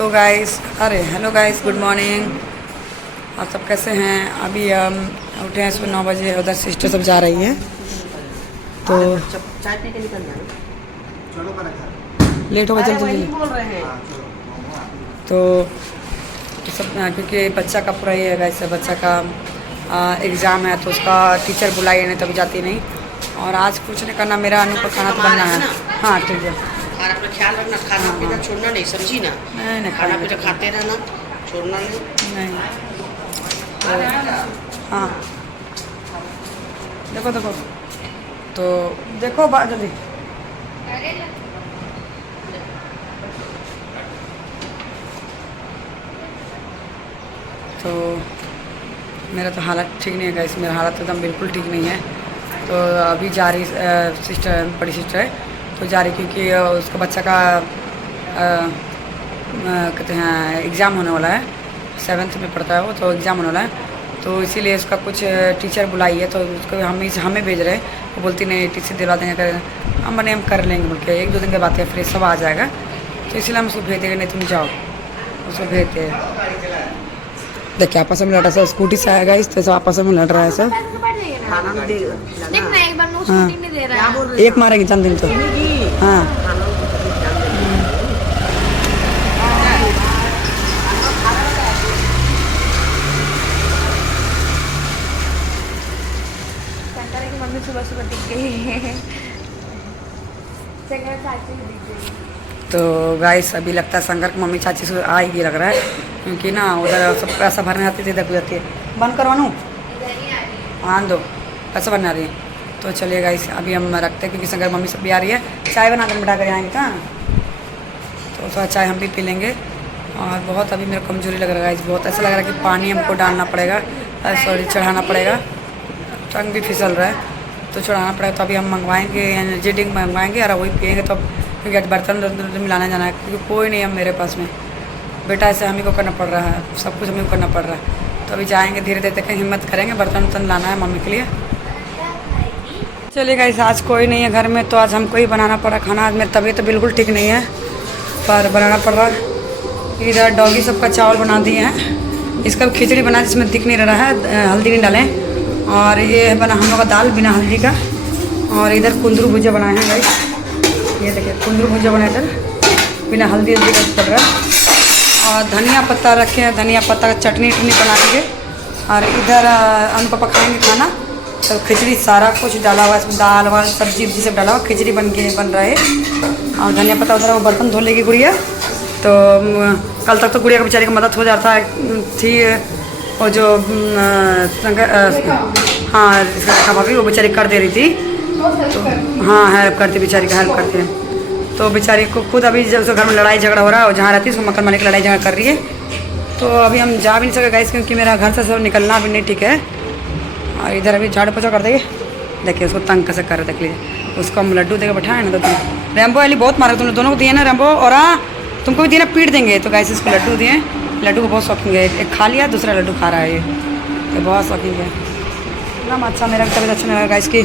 तो गाइस, अरे hello guys, good morning. आप सब कैसे हैं? अभी हम उठे हैं सुबह 9 बजे। उधर सिस्टर सब जा रही हैं तो चाय पी के निकल जाए। लेट हो गया, अरे जल्दी वही जल्दी। बोल रहे हैं। तो सब क्योंकि बच्चा का पूरा ही है गाइस, बच्चा का एग्ज़ाम है तो उसका टीचर बुलाई नहीं तभी जाती नहीं। और आज कुछ नहीं करना, मेरा अनु को खाना तो बनना है। हाँ ठीक है। और अपना ख्याल रखना, खाना पीना छोड़ना नहीं, समझी ना। नहीं खाना पीना खाते रहना, छोड़ना नहीं। नहीं हाँ देखो देखो, तो देखो जल्दी। तो मेरा तो हालत ठीक नहीं है गाइस, मेरा हालत एकदम बिल्कुल ठीक नहीं है। तो अभी जा रही सिस्टर, बड़ी सिस्टर है तो जा रही, क्योंकि उसका बच्चा का कहते हैं एग्ज़ाम होने वाला है। 7th में पढ़ता है वो, तो एग्ज़ाम होने वाला है तो इसीलिए उसका कुछ टीचर बुलाई है। तो उसको हमें भेज रहे हैं। वो बोलती नहीं टीसी दिलवा देंगे, कर हम बने हम कर लेंगे बोल के। 1-2 दिन के बाद है फिर सब आ जाएगा, तो इसलिए हम उसको भेज देंगे। नहीं तुम जाओ, उसको भेजते हैं। देखिए आपस में लड़ रहा है, स्कूटी से आएगा इस तरह से आपस में लड़ रहा है सब। खाना नहीं देगा। देख ना एक बार नो हाँ। स्कूटी नहीं दे रहा क्या है। बोल रहे एक मारेंगे चंद दिन तो। हाँ खाना शंकर की मम्मी सुबह सुबह दिख गई है। शंकर चाची भी दिख गई। तो गाइस अभी लगता है शंकर की मम्मी चाची से आएगी लग रहा है, क्योंकि ना उधर सब पैसा भरने आती थी, इधर गुजरती है। बंद करवानू, हाँ दो पैसा भरने आ रही है। तो चलिए गाइस अभी हम रखते हैं, क्योंकि शंकर की मम्मी सब भी आ रही है। चाय बना कर बिठा कर आएंगे था, तो थोड़ा चाय हम भी पी लेंगे। और बहुत अभी मेरा कमजोरी लग रहा है गाइस, बहुत ऐसा लग रहा है कि पानी हमको डालना पड़ेगा, सॉरी चढ़ाना पड़ेगा। टंग भी फिसल रहा है तो चढ़ाना पड़ेगा। तो अभी हम मंगवाएंगे एनर्जी ड्रिंक मंगवाएंगे और वही पियेंगे। तो क्योंकि आज बर्तन मिलाना जाना है, क्योंकि कोई नहीं है मेरे पास में। बेटा ऐसे हम ही को करना पड़ रहा है, सब कुछ हमें को करना पड़ रहा है। तो अभी जाएंगे धीरे धीरे तक, हिम्मत करेंगे। बर्तन वर्तन लाना है मम्मी के लिए। चलिए गाइस, आज कोई नहीं है घर में तो आज हमको ही बनाना पड़ा खाना। आज मेरी तबीयत तो बिल्कुल ठीक नहीं है पर बनाना पड़ रहा है। इधर डॉगी सबका चावल बना दिए हैं, इसका खिचड़ी बना जिसमें दिख नहीं रहा है, हल्दी नहीं डालें। और ये बना हम लोग का दाल बिना हल्दी का। और इधर कुंदरू भुजिया बनाए हैं गाइस, ये देखिए कुंदरू भुजिया बनाए इधर बिना हल्दी का पड़ रहा है। और धनिया पत्ता रखे हैं, धनिया पत्ता का चटनी टनी बनाएंगे। और इधर अनु पापा खाएंगे खाना। तो खिचड़ी सारा कुछ डाला हुआ है इसमें, दाल वाल सब्जी वब्जी सब डाला हुआ, खिचड़ी बन रहा है। और धनिया पत्ता उधर वो बर्तन धो लेगी गुड़िया। तो कल तक तो गुड़िया का बेचारी का मदद हो जाता थी, और जो हाँ इसका भाभी वो बेचारी कर दे रही थी। तो हाँ हेल्प करती, बेचारी का हेल्प करती है। तो बेचारी को खुद अभी जब उसके घर में लड़ाई झगड़ा हो रहा है, और जहाँ रहती है उसको मकान मालिक लड़ाई झगड़ा कर रही है। तो अभी हम जा भी नहीं सके गाइस, क्योंकि मेरा घर से सब निकलना भी नहीं ठीक है। और इधर अभी झाड़ू पोछा कर देंगे। देखिए उसको तंग कैसे कर रहे, देख लीजिए। उसको हम लड्डू देकर बैठाए ना, तो रैम्बो वाली बहुत मारा तुमने दोनों को दिए ना रैम्बो, और तुमको भी दिए ना, पीट देंगे। तो गाइस इसको लड्डू दिए, लड्डू को बहुत शौकीन है। एक खा लिया, दूसरा लड्डू खा रहा है ये बहुत शौकीन है। एकदम अच्छा, मेरा तबीयत अच्छा नहीं लगा गाइस की।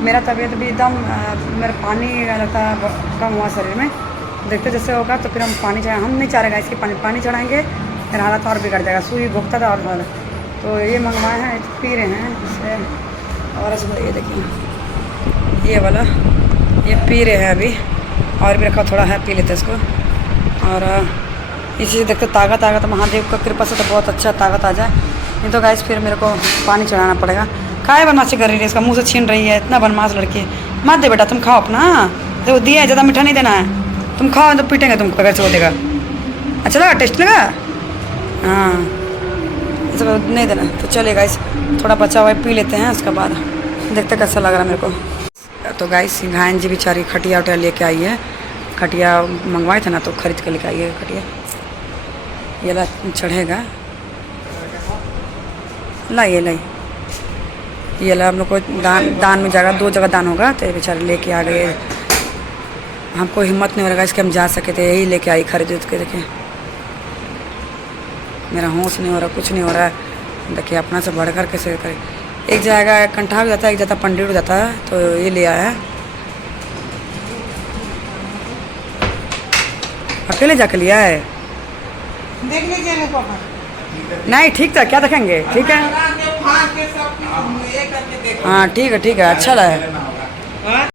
मेरा तबीयत भी एकदम मेरा पानी लगता है कम हुआ शरीर में। देखते जैसे होगा तो फिर हम पानी चढ़ाएँ, हम नहीं चाह रहे गाइस कि पानी चढ़ाएँगे फिर हालत और बिगड़ जाएगा। सुई भोगता था और तो ये मंगवाए हैं, पी रहे हैं इससे। और इसमें ये देखिए ये वाला ये पी रहे हैं अभी, और भी रखा थोड़ा है, पी लेते इसको। और इसी से देखते ताकत महादेव का कृपा से तो बहुत अच्छा ताकत आ जाए। नहीं तो गाइस फिर मेरे को पानी चढ़ाना पड़ेगा। काय बदमाशी कर रही है, इसका मुंह से छीन रही है, इतना बदमाश लड़की है। मत दे बेटा, तुम खाओ अपना, देखो दिया है, ज़्यादा मीठा नहीं देना है। तुम खाओ तो पीटेंगे तुमको अगर से वो देगा। अच्छा लगा, टेस्ट लगा? हाँ सब नहीं देना। तो चलिए गाइस थोड़ा बचा हुआ पी लेते हैं, उसके बाद देखते कैसा लग रहा है मेरे को। तो गाइस सिंघायन जी बेचारी खटिया उटिया लेके आई है। खटिया मंगवाए थे ना तो खरीद के लेके आई है खटिया। ये ला चढ़ेगा, लाइए ये ला हम लोग को दान में जाएगा, 2 जगह दान होगा। तो बेचारे लेके आ गए, हमको हिम्मत नहीं हो रहा इसके हम जा सके थे, यही लेके आई खरीद के। देखिए मेरा होश नहीं हो रहा, कुछ नहीं हो रहा है। देखिए अपना से बढ़कर कैसे करे, एक जगह कंठा हो जाता है, एक जगह पंडित हो जाता है। तो ये ले आया है, अकेले जाके लिया है। देख लीजिए ना पापा। नहीं ठीक था, क्या देखेंगे, ठीक है। फाड़ के सब ये करके देखो। हाँ ठीक है, अच्छा लगा। हाँ?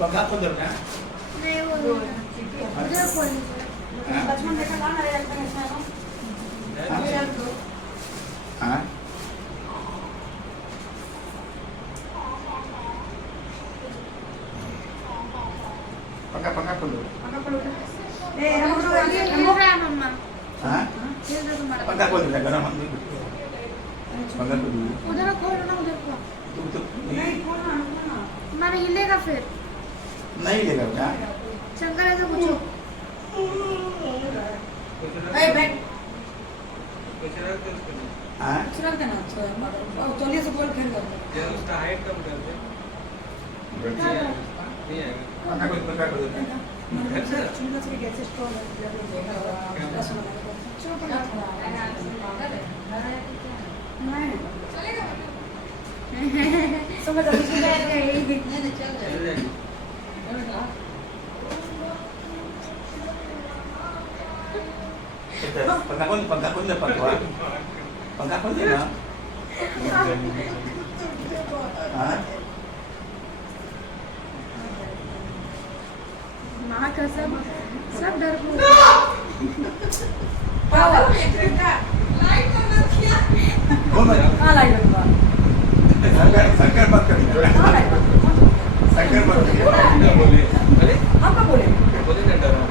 पंखा खोल दो ना। नहीं वो उधर खोल दीजिए। हाँ पंखा पंखा खोल दो। ये रहा है मम्मा। हाँ ये दो तुम्हारा। पंखा खोल दो, गरम हम पंखा खोल दो। उधर खोलो ना, उधर को। तुम तो तुम्हारा हिलेगा फिर। नहीं लेगा क्या? शंकर ऐसा पूछो। हाँ तौलिए से बोल फिर उसका हाइट कम कर दे। नहीं आएगा। पंखा खोल पंखा खोल दो। समझ पंखा खोल दे पंखा खोल दे ना। हाँ माँ का सब डर को। शंकर मत करिए, शंकर मत करिए। क्या बोले? अरे आपका बोले बोले ना डरो।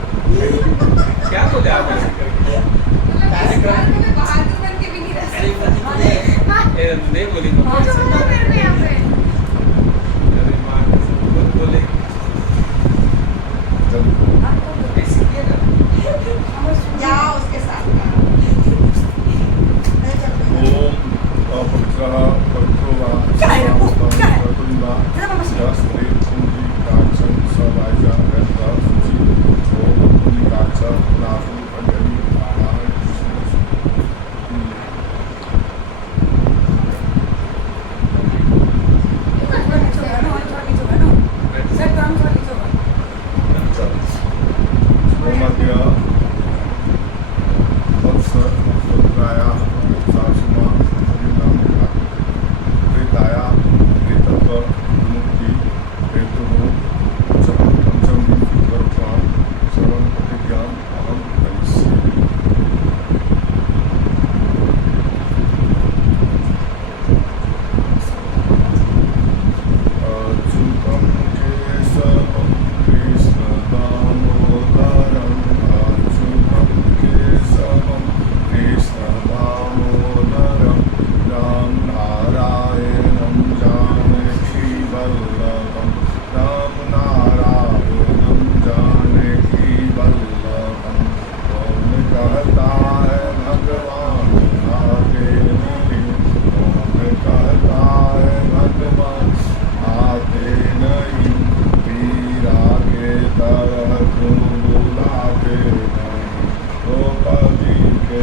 क्या बोले आप ऐसे करके? ए, नहीं बोली तो जो मम्मा कर रहे हैं यहाँ पे। अरे माँ कसम खुद बोले। ऐसे किया ना। जाओ उसके साथ। ओम अपवित्रः पवित्रो वा सर्वतुल्यः यस्ते पुण्डरीकाक्षं सवाजा वेदा शुचि ओम पुण्डरीकाक्ष नाथो भजनि नारायण कृष्ण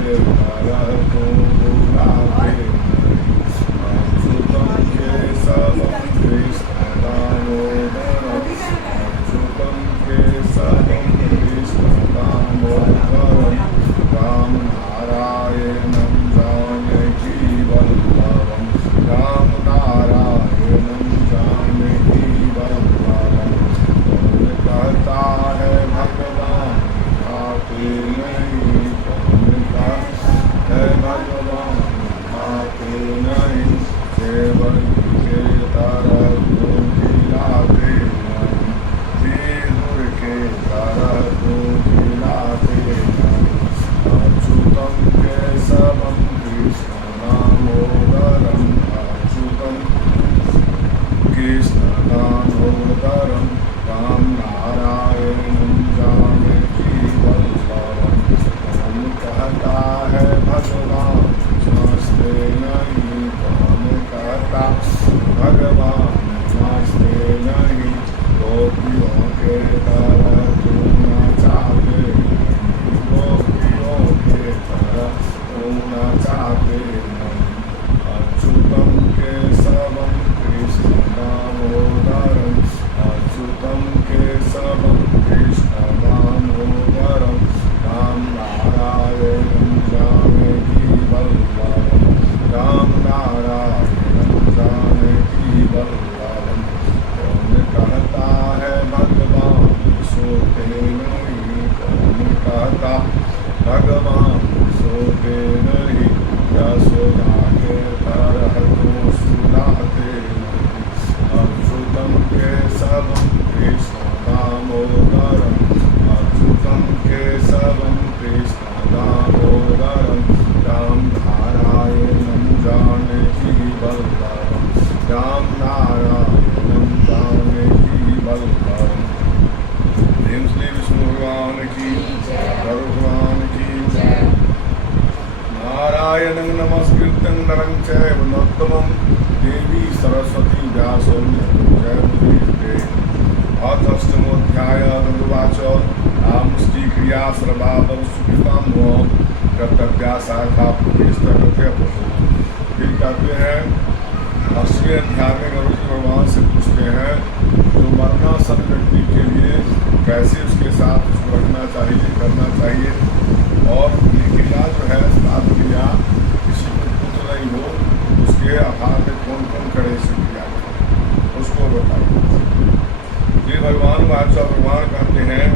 तरह तुम बुलाते अच्युतम केशवम कृष्ण दामोदरम अच्युतम केशवम कृष्ण दामोदरम राम नारायणं जानकी वल्लभं राम नारायणं जानकी वल्लभं कौन कहता है भगवान आते नहीं कौन कहता है भगवान आते नहीं सेवन के तरह तुम खिलाते नहीं तीर के तरह तुम खिलाते नहीं अच्युतम केशवम कृष्ण दामोदरम अच्युतम कृष्ण दामोदरम राम नारायणं जानकी वल्लभं कौन कहता है भगवान समझते नहीं कौन कहता भगवान समझते नहीं गोपियों के तरह तुम नाचाते गोपियों के तरह तुम नाचाते नहीं अच्युतम केशवम कृष्ण दामोदरम अच्युतम केशवम कृष्ण दामोदरम राम नारायणं जानकी वल्लभं राम नारायणं जानकी वल्लभं कौन कहता है भगवान सोते नहीं कौन कहता भगवान सोते नहीं यशोदा के तरह तुम सुलाते अच्युतम केशवम कृष्ण दामोदरम अच्युतम केशवम कृष्ण दामोदरम राम नारायणं जानकी वल्लभं राम नारायणं जानकी वल्लभं प्रेम श्री विष्णु भगवान की भगवान की नारायणं नमस्कृत्यं नरं चैव नरोत्तमं देवी सरस्वती व्यासं जयमुदीरये अथ अष्टमोऽध्यायः तदुवाच आमुष्टिक्रिया सर्वादौ सुकृतां कर्तव्या शाखा पुष्टकथ्य फिर कहते हैं 80वें अध्याय में गरुड़ जी भगवान से पूछते हैं तो मरणासन व्यक्ति के लिए कैसे उसके साथ उसको रखना चाहिए करना चाहिए और ये क्रिया जो है स्नान क्रिया किसी को पुत्र नहीं हो उसके आधार में कौन कौन करे इस क्रिया उसको बताइए। ये भगवान भगवान कहते हैं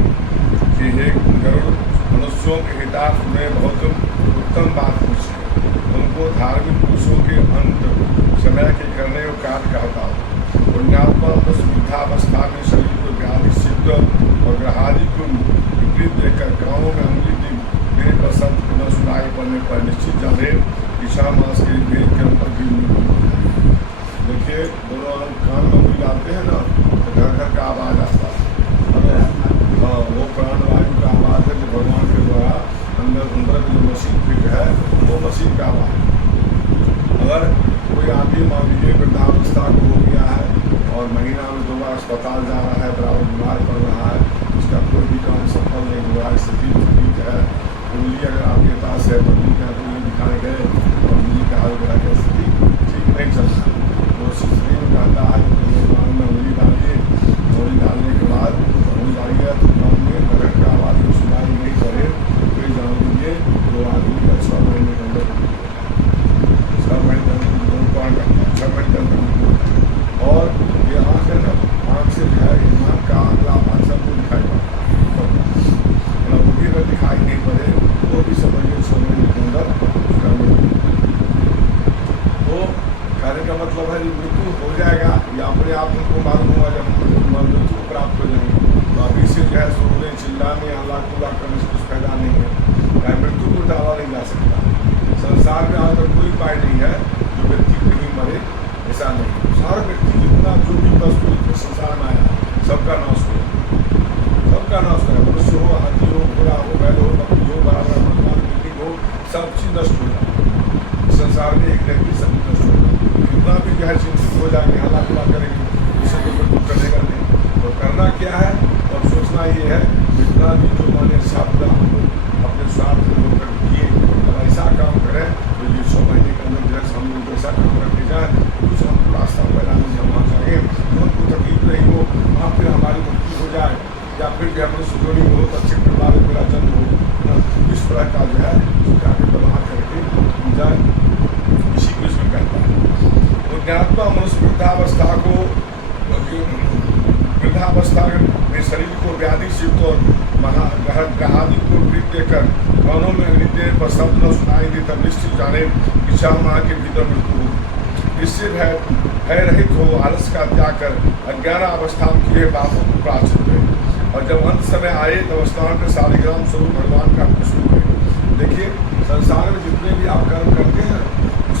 कि हे गरुड़ मनुष्यों के हितार्थ में बहुत उत्तम बात पूछी उनको धार्मिक पुरुषों के अंत समय के करने को कार्य कहता हूँ पुण्यात्मा वृद्धावस्था में शरीर को व्याधि सिद्ध और ग्रहादि को विपरीत देकर गाँवों में अंगुली मेरे पर संत न सुनाई पड़ने पर निश्चित जाने ईशा मास के वेद के अंतर भी देखिए दोनों कान में अंगुली डालते हैं ना तो घर घर का आवाज़ आता है हाँ वो प्राणवायु का आवाज़ है जो भगवान के द्वारा अंदर जो मशीन फिट है वो मशीन का आवाज़ अगर कोई आदमी मान लीजिए वृद्धावस्था को हो गया है और महीना में 2 बार अस्पताल जा रहा है बराबर बीमार पड़ रहा है उसका कोई भी काम सफल नहीं हुआ है स्थिति ठीक है उंगली अगर आपके पास है तो उंगली दिखाने गए और उंगली का हाल बड़ा क्या स्थिति ठीक नहीं चलता तो उस स्थिति में कहता है कि भगवान में उंगली डालिए उंगली डालने के बाद उंगली डालिए तो गाँव में घर का आवाज़ को सुनाई नहीं करे कोई जान लीजिए तो आदमी का 6 महीने के अंदर 6 महीने और ये आँख है ना आँख से जो है नाक का अगला आँख सबको दिखाई पड़ता है मतलब वो भी अगर दिखाई नहीं पड़े तो भी समझिए 6 महीने के अंदर तो कहने का मतलब है कि मृत्यु हो जाएगा या अपने आप उनको मालूम हुआ जब मृत्यु को प्राप्त हो जाएंगे तो अभी से जो है सोने चिल्लाने हल्ला कूदा करने से कुछ फायदा नहीं है मृत्यु को टाला नहीं जा सकता संसार में आज तक कोई उपाय नहीं है जो व्यक्ति नहीं मरे ऐसा नहीं हर व्यक्ति जितना जो भी वस्तु संसार में आया सबका नाश हो मनुष्य हो हाथी हो घोड़ा हो बैल हो बकरी हो बराबर बिल्डिंग हो सब चीज़ नष्ट हो जाए संसार में एक व्यक्ति सब नष्ट हो जाए कितना भी जो है चिंतित हो जाएंगे हल्ला गुला करेंगे उसे तो कुछ करेगा नहीं तो करना क्या है और सोचना ये है जितना भी जो माने शब्द हम लोग अपने स्वार्थ में होकर किए अगर है उसका आगे व्यवहार करके पूजा इसी को इसमें कहता है। तो ज्ञात्मा मनुष्य वृद्धावस्था को वृद्धावस्था में शरीर को व्याधि सिद्ध और ग्रहादि को वृत्त देकर कानों में नृत्य पर शब्द न सुनाई दे तब निश्चित जाने इच्छा माह के भीतर मृत्यु हो। इससे भय रहित हो आलस का त्याग कर अज्ञान अवस्था में किए पापों को प्राश्चित हुए और जब अंत समय आए तब स्नान कर शालिग्राम स्वरूप भगवान का पुष्प हुए। देखिए संसार में जितने भी आप कर्म करते हैं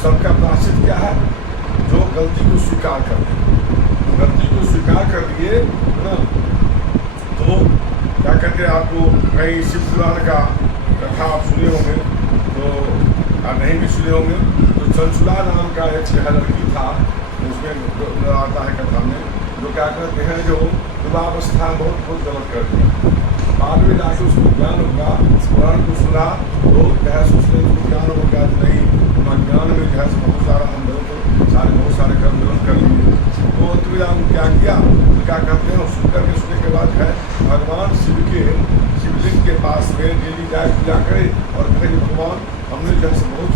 सबका प्राश्चित क्या है? जो गलती को स्वीकार करते हैं, गलती को स्वीकार कर लिए ना, तो क्या कहते हैं आपको कहीं शिव पुराण का कथा आप सुने होंगे तो नहीं भी सुने होंगे तो चंचुला नाम का एक लड़की था, उसमें आता है कथा में, जो क्या कहते हैं जो युवावस्था बहुत गलत कर दिया। बाद में जाके उसको ज्ञान होगा, पुराण को सुना तो बहस उसने ज्ञान हो गया नहीं, ज्ञान में जो है बहुत सारा हम बहुत सारे कर्म गलत कर लिए। तो अंत क्या किया, क्या कहते हैं सुनकर के सुनने के बाद है भगवान शिवलिंग के पास में डेली जाए पूजा करे और कहे भगवान हमने जो है बहुत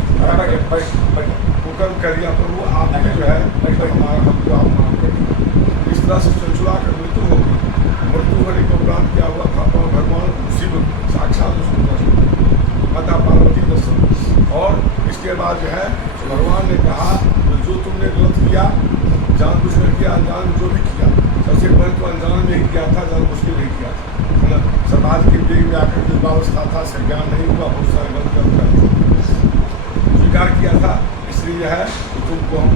कर्म कर लिया प्रभु आपने जो है हमारा हमको आप माफ करिए। इस तरह से चंचुला कर मृत्यु हो गई। मृत्यु होने के उपरांत क्या हुआ था, भगवान शिव साक्षात उसको दर्शन, माता पार्वती दर्शन, और इसके बाद जो है भगवान ने कहा जो तुमने गलत किया जानबूझकर किया, अनजान जो भी किया, सबसे पहले तो अनजान में ही किया था, जानबूझ के नहीं किया था, है ना। समाज के वेग में आकर के व्यवस्था था, ज्ञान नहीं हुआ, बहुत सारे गलत कर्म स्वीकार किया था, इसलिए जो है तुमको हम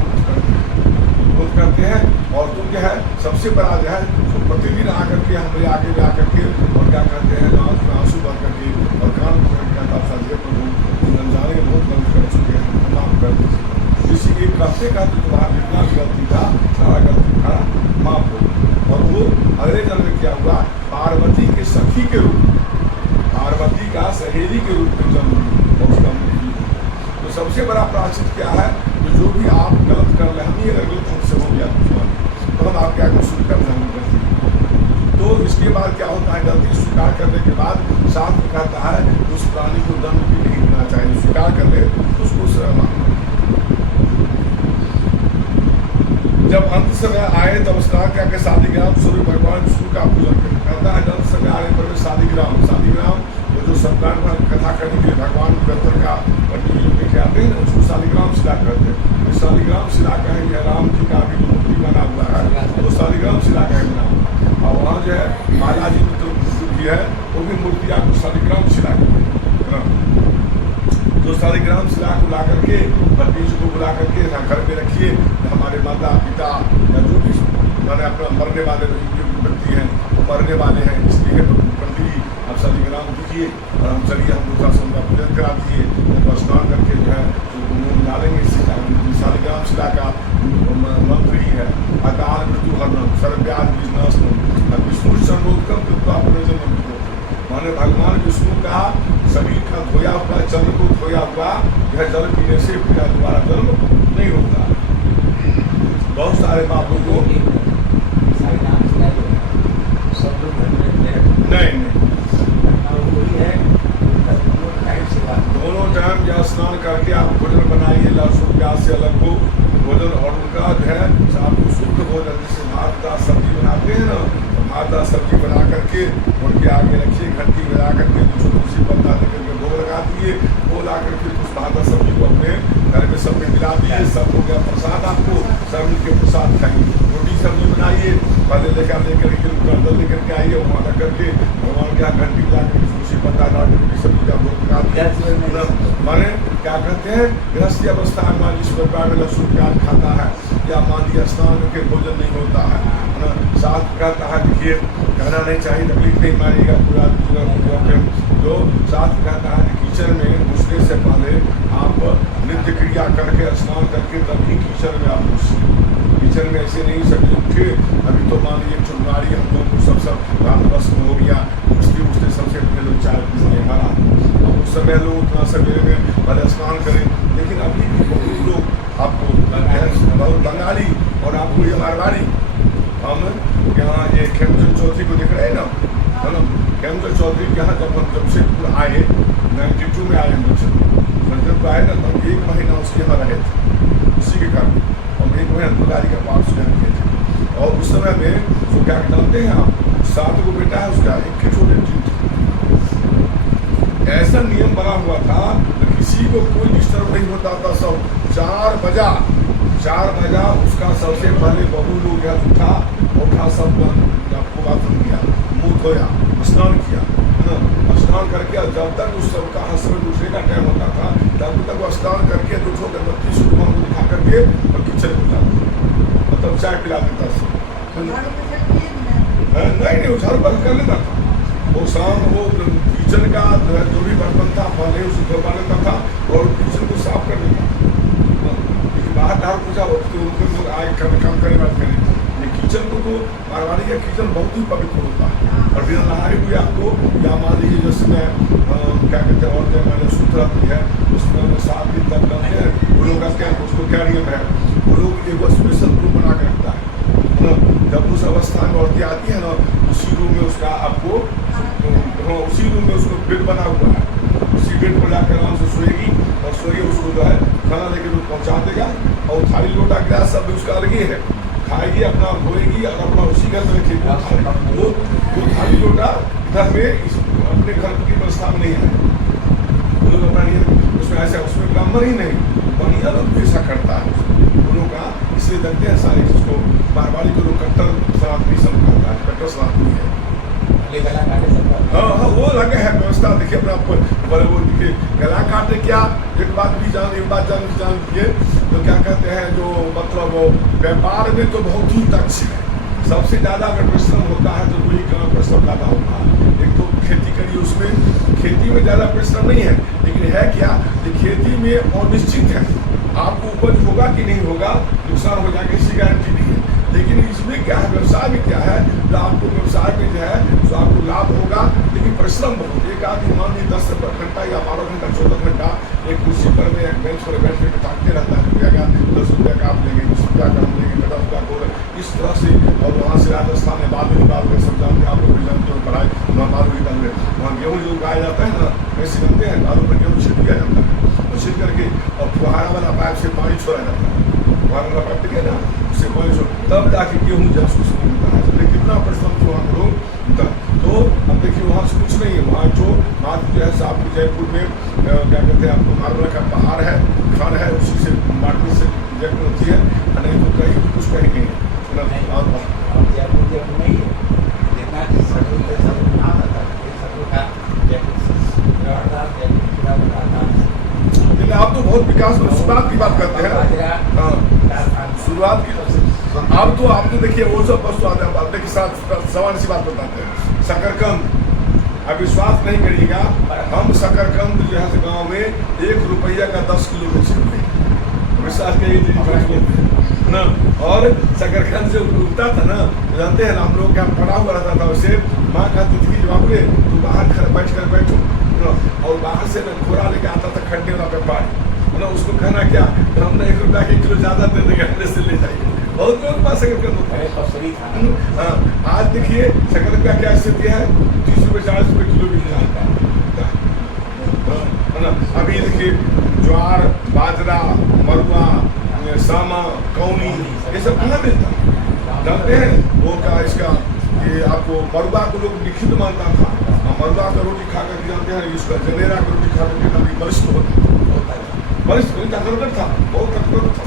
मुक्त करते हैं। और तुम क्या है सबसे बड़ा जो है तो प्रतिदिन आकर के हमारे आगे में आकर के और क्या करते हैं आंसू भर करके और कान पकड़ के कहता था प्रभु अनजाने बहुत गलत कर चुके हैं, माफ कर दीजिए। इसी एक कहते का तो तुम्हारा जितना भी गलती था सारा गलती था माफ हो। और वो अगले जन्म में क्या हुआ, पार्वती के सखी के रूप में, पार्वती का सहेली के रूप में जन्म और उसका मृत्यु। तो सबसे बड़ा प्रायश्चित क्या है, तो जो भी आप गलत कर ले, हम ही अगर गलत हमसे हो गया तो हम आपके आगे स्वीकार नहीं करते। तो इसके बाद क्या होता है, गलती स्वीकार करने के बाद शास्त्र कहता है उस प्राणी को दंड भी नहीं देना चाहिए, स्वीकार कर ले तो उसको जब अंत समय आए तब स्नान करके शालिग्राम स्वरूप भगवान विष्णु का पूजन करें। कहता है अंत समय आने पर शालिग्राम वो जो सत्यान कथा करने के लिए भगवान व्यक्तर का लेके आते हैं उसको शालिग्राम शिला कहते हैं। शालिग्राम शिला कहेंगे राम जी का भी मूर्ति बना हुआ है तो शालिग्राम शिला कहेंगे नाम। और वहाँ जो है बालाजी मूर्ति है वो भी मूर्ति आपको शालिग्राम शिला कहते हैं। तो शालिग्राम शिला को ला करके बीज को बुला करके घर में रखिए, हमारे माता पिता या जो भी मैंने अपना मरने वाले व्यक्ति हैं मरने वाले हैं, इसलिए पंडित जी आप शालिग्राम दीजिए और हम चलिए हम दूसरा उनका पूजन करा दिए, उनको स्नान करके जो है मुँह डालेंगे। शालिग्राम शिला का मंत्र ही है अकाल मृत्यु हरणम सर्वव्याध विनाशनम विष्णु सर्वोत्तम कृत्वा प्रयोजन। माने भगवान विष्णु का शरीर का धोया हुआ जल को धोया हुआ यह जल पीने से पूरा दोबारा जन्म नहीं होता। बहुत सारे पापों को नहीं दोनों टाइम या स्नान करके आप भोजन बनाइए, लहसुन प्याज से अलग हो भोजन, और उनका जो है आपको शुद्ध भोजन जैसे भात दाल सब्जी बनाते हैं ना, तो भात दाल सब्जी बना करके उनके आगे रखिए, घंटी बजा करके तुलसी पत्ता लेकर के भोग लगा दिए, वो ला करके उस भात दाल सब्जी को अपने घर में सब में मिला दिए, सब हो गया प्रसाद, आपको सब मिलकर प्रसाद खाइए। रोटी सब्जी बनाइए, पहले लेकर लेकर के आइए, वहाँ रख करके भगवान के यहाँ घंटी बजा करके तुलसी पत्ता डाल करके सब्जी का भोग लगा दिया। माने क्या कहते हैं गृहस्थी अवस्था में जिस प्रकार में लहसुन प्याज खाता है या मान लिया स्नान के भोजन नहीं होता है ना, साथ कहता है देखिए कहना नहीं चाहिए, तकलीफ नहीं मारेगा पूरा जो साथ कहता है किचन में घुसने से पहले आप नित्य क्रिया करके स्नान करके तभी किचन में आप घुसिए। किचन में ऐसे नहीं सभी उठे, अभी तो मान लीजिए चुनवाड़ी हम लोग को सब रात बस हो गया, उठते सबसे पहले लोग चाय पीने हमारा, उस समय लोग उतना सवेरे में पहले स्नान करें। लेकिन अभी भी बहुत लोग आपको बहुत बंगाली और आपको ये मारवाड़ी हम यहाँ ये खेमचंद चौथी को देख रहे हैं ना, है ना, हेमचंद चौधरी के यहाँ जब हम जमशेदपुर आए 92 में आए हम जब आए ना तब 1 महीना उसके यहाँ रहे थे उसी के कारण हम 1 महीना दुलारी का पास किए थे। और उस समय में वो क्या जानते हैं आप 7 को बेटा है उसका 1 छोटे ड्यूटी ऐसा नियम बना हुआ था तो किसी को कोई डिस्टर्ब नहीं होता था। सब 4 बजा उसका सबसे पहले बहू लोग गया उठा सब आपको बात किया मुँह धोया स्नान किया स्नान करके जब तक उस सबका हस्बैंड दूसरे का टाइम होता था तब तक वो स्नान करके 2 अगरबत्ती से दिखा करके और किचन में जाता मतलब चाय पिला देता नहीं वो झाड़ू बंद कर लेता था। वो शाम वो किचन का जो भी बर्तन था पहले उसे धोपा लेता था और किचन को साफ कर देता था। बाहर डाल पूजा उनको आए काम करने बात करें किचन को तो मारवाड़ी का किचन बहुत ही पवित्र होता है। और बिना नहाए हुए आपको या मान लीजिए जिसमें क्या कहते हैं औरतें मैंने सूत्र आती है उसमें 7 दिन तक रहते हैं वो लोग का क्या उसको क्या नियम है वो लोग एक स्पेशल रूम बना के रखता है ना। जब उस अवस्था में औरतें आती है ना उसी रूम में उसका आपको उसी रूम में उसको बेड बना हुआ है उसी बेड पर जाकर आराम से सोएगी और सोएगी उसको जो है खाना लेकर पहुँचा देगा और थाली लोटा गिलास सब उसका अलग ही है खाएगी अपना धोएगी और अपना उसी घर में रखेगी वो थाली लोटा घर में अपने घर की व्यवस्था में नहीं है लोग अपना उसमें ऐसा उसमें ब्राह्मण ही नहीं बढ़िया लोग भी ऐसा करता है उन लोग का इसलिए देखते हैं सारी चीज़ को मारवाड़ी को लोग कट्टर सनातनी सब करता है कट्टर सनातनी है। हाँ वो लगे है व्यवस्था देखिए अपना बोले वो देखिए गला काटे क्या एक बात जान लीजिए तो क्या कहते हैं जो मतलब व्यापार में तो बहुत ही दक्ष है सबसे ज़्यादा अगर परिश्रम होता है तो वही काम परिश्रम ज़्यादा होता है। एक तो खेती करिए उसमें खेती में ज़्यादा परिश्रम नहीं है लेकिन है क्या कि खेती में अनिश्चित है आपको उपज होगा कि नहीं होगा नुकसान हो जाएगा इसकी गारंटी नहीं है। लेकिन इसमें क्या है व्यवसाय में क्या है तो आपको व्यवसाय में जो है तो आपको लाभ होगा लेकिन परिश्रम बहुत एक आदमी मान लीजिए 10 घंटा या 12 घंटा 14 घंटा एक कुर्सी पर में एक बेंच पर बैठ कर ताकते रहता है रुपया का 10 रुपया का आप लेंगे 20 रुपया का हम लेंगे 50 रुपया को इस तरह से और वहाँ से राजस्थान में बालू सब जानते हैं आप लोग भी जानते हो पढ़ाई वहाँ बालू निकल रहे वहाँ गेहूँ जो उगाया जाता है ना वैसे जानते हैं बालू पर गेहूँ छिट दिया जाता है और छिट करके और फुहारा वाला पाइप से पानी छोड़ा जाता है फुहारा वाला पाइप ठीक है ना उससे पानी छोड़ तब जाके गेहूँ जासूस मिलता है कितना परिश्रम से वहाँ लोग तो अब देखिए वहाँ से कुछ नहीं है वहाँ जो बात जो है आपको जयपुर में क्या कहते हैं आपको मार्बल का पहाड़ है खान है उसी से मार्बल से जयपुर होती है नहीं तो कहीं भी कुछ कहीं नहीं है आप तो बहुत विकास शुरुआत की बात करते हैं शुरुआत की आप तो देखिए वो सब वस्तु आते हैं बात के साथ सवाल सी बात बताते हैं शकरकंद अब विश्वास नहीं करिएगा हम शकरकंद जो है गाँव में 1 रुपया का 10 किलो बेचे हुए विश्वास करिए ना। और शकरकंद से उगता था ना जानते हैं ना हम लोग क्या पड़ा हुआ रहता था उसे माँ कहती थी कि बाबू तू बाहर बैठ कर बैठो और बाहर से ना घोड़ा लेके आता था खड्डे वाला व्यापारी ना उसको कहना क्या तो हमने 1 रुपया का 1 किलो ज़्यादा दे देंगे अपने से ले जाइए बहुत लोग पास शकरकंद होता है। हाँ आज देखिए शकरकंद का क्या स्थिति है 30 रुपये 40 रुपये किलो भी जाता है ना। अभी देखिए ज्वार बाजरा मरुआ सामा कौनी ये सब कहाँ मिलता है जानते हैं वो का इसका ये आपको मरुआ को लोग लिखित मानता था मरुआ का रोटी खा करके जानते हैं इसका जनेरा का रोटी खा करके काफी बलिष्ठ होता बलिष्ठ ताकतवर था बहुत ताकतवर था।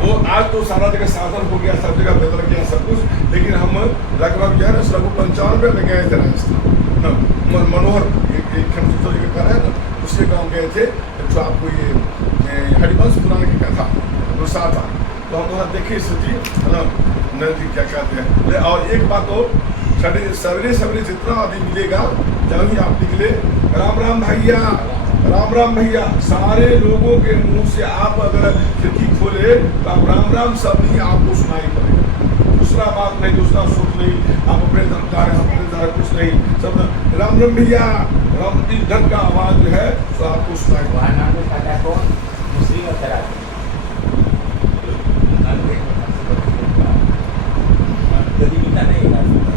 तो आज तो सारा जगह साधन हो गया सब जगह बदल गया सब कुछ लेकिन हम लगभग जो है ना लगभग 95 में गए थे राजस्थान मनोहर एक घर है ना उसके गाँव गए थे जो आपको ये हरिवंश पुराण की कथा गुस्सा था तो हम वहाँ देखे स्थिति है ना नदी क्या कहते हैं और एक बात तो सवेरे जितना आदमी मिलेगा जब ही आप निकले राम राम भैया सारे लोगों के मुंह से आप अगर खिड़की खोले तो आप राम सब नहीं आपको सुनाई पड़ेगा दूसरा बात नहीं दूसरा सुख नहीं आप अपने धमकार है अपने तरह कुछ नहीं सब राम भैया राम की ढंग का आवाज जो है तो आपको सुनाई पड़ेगा। का नहीं इलाज होता।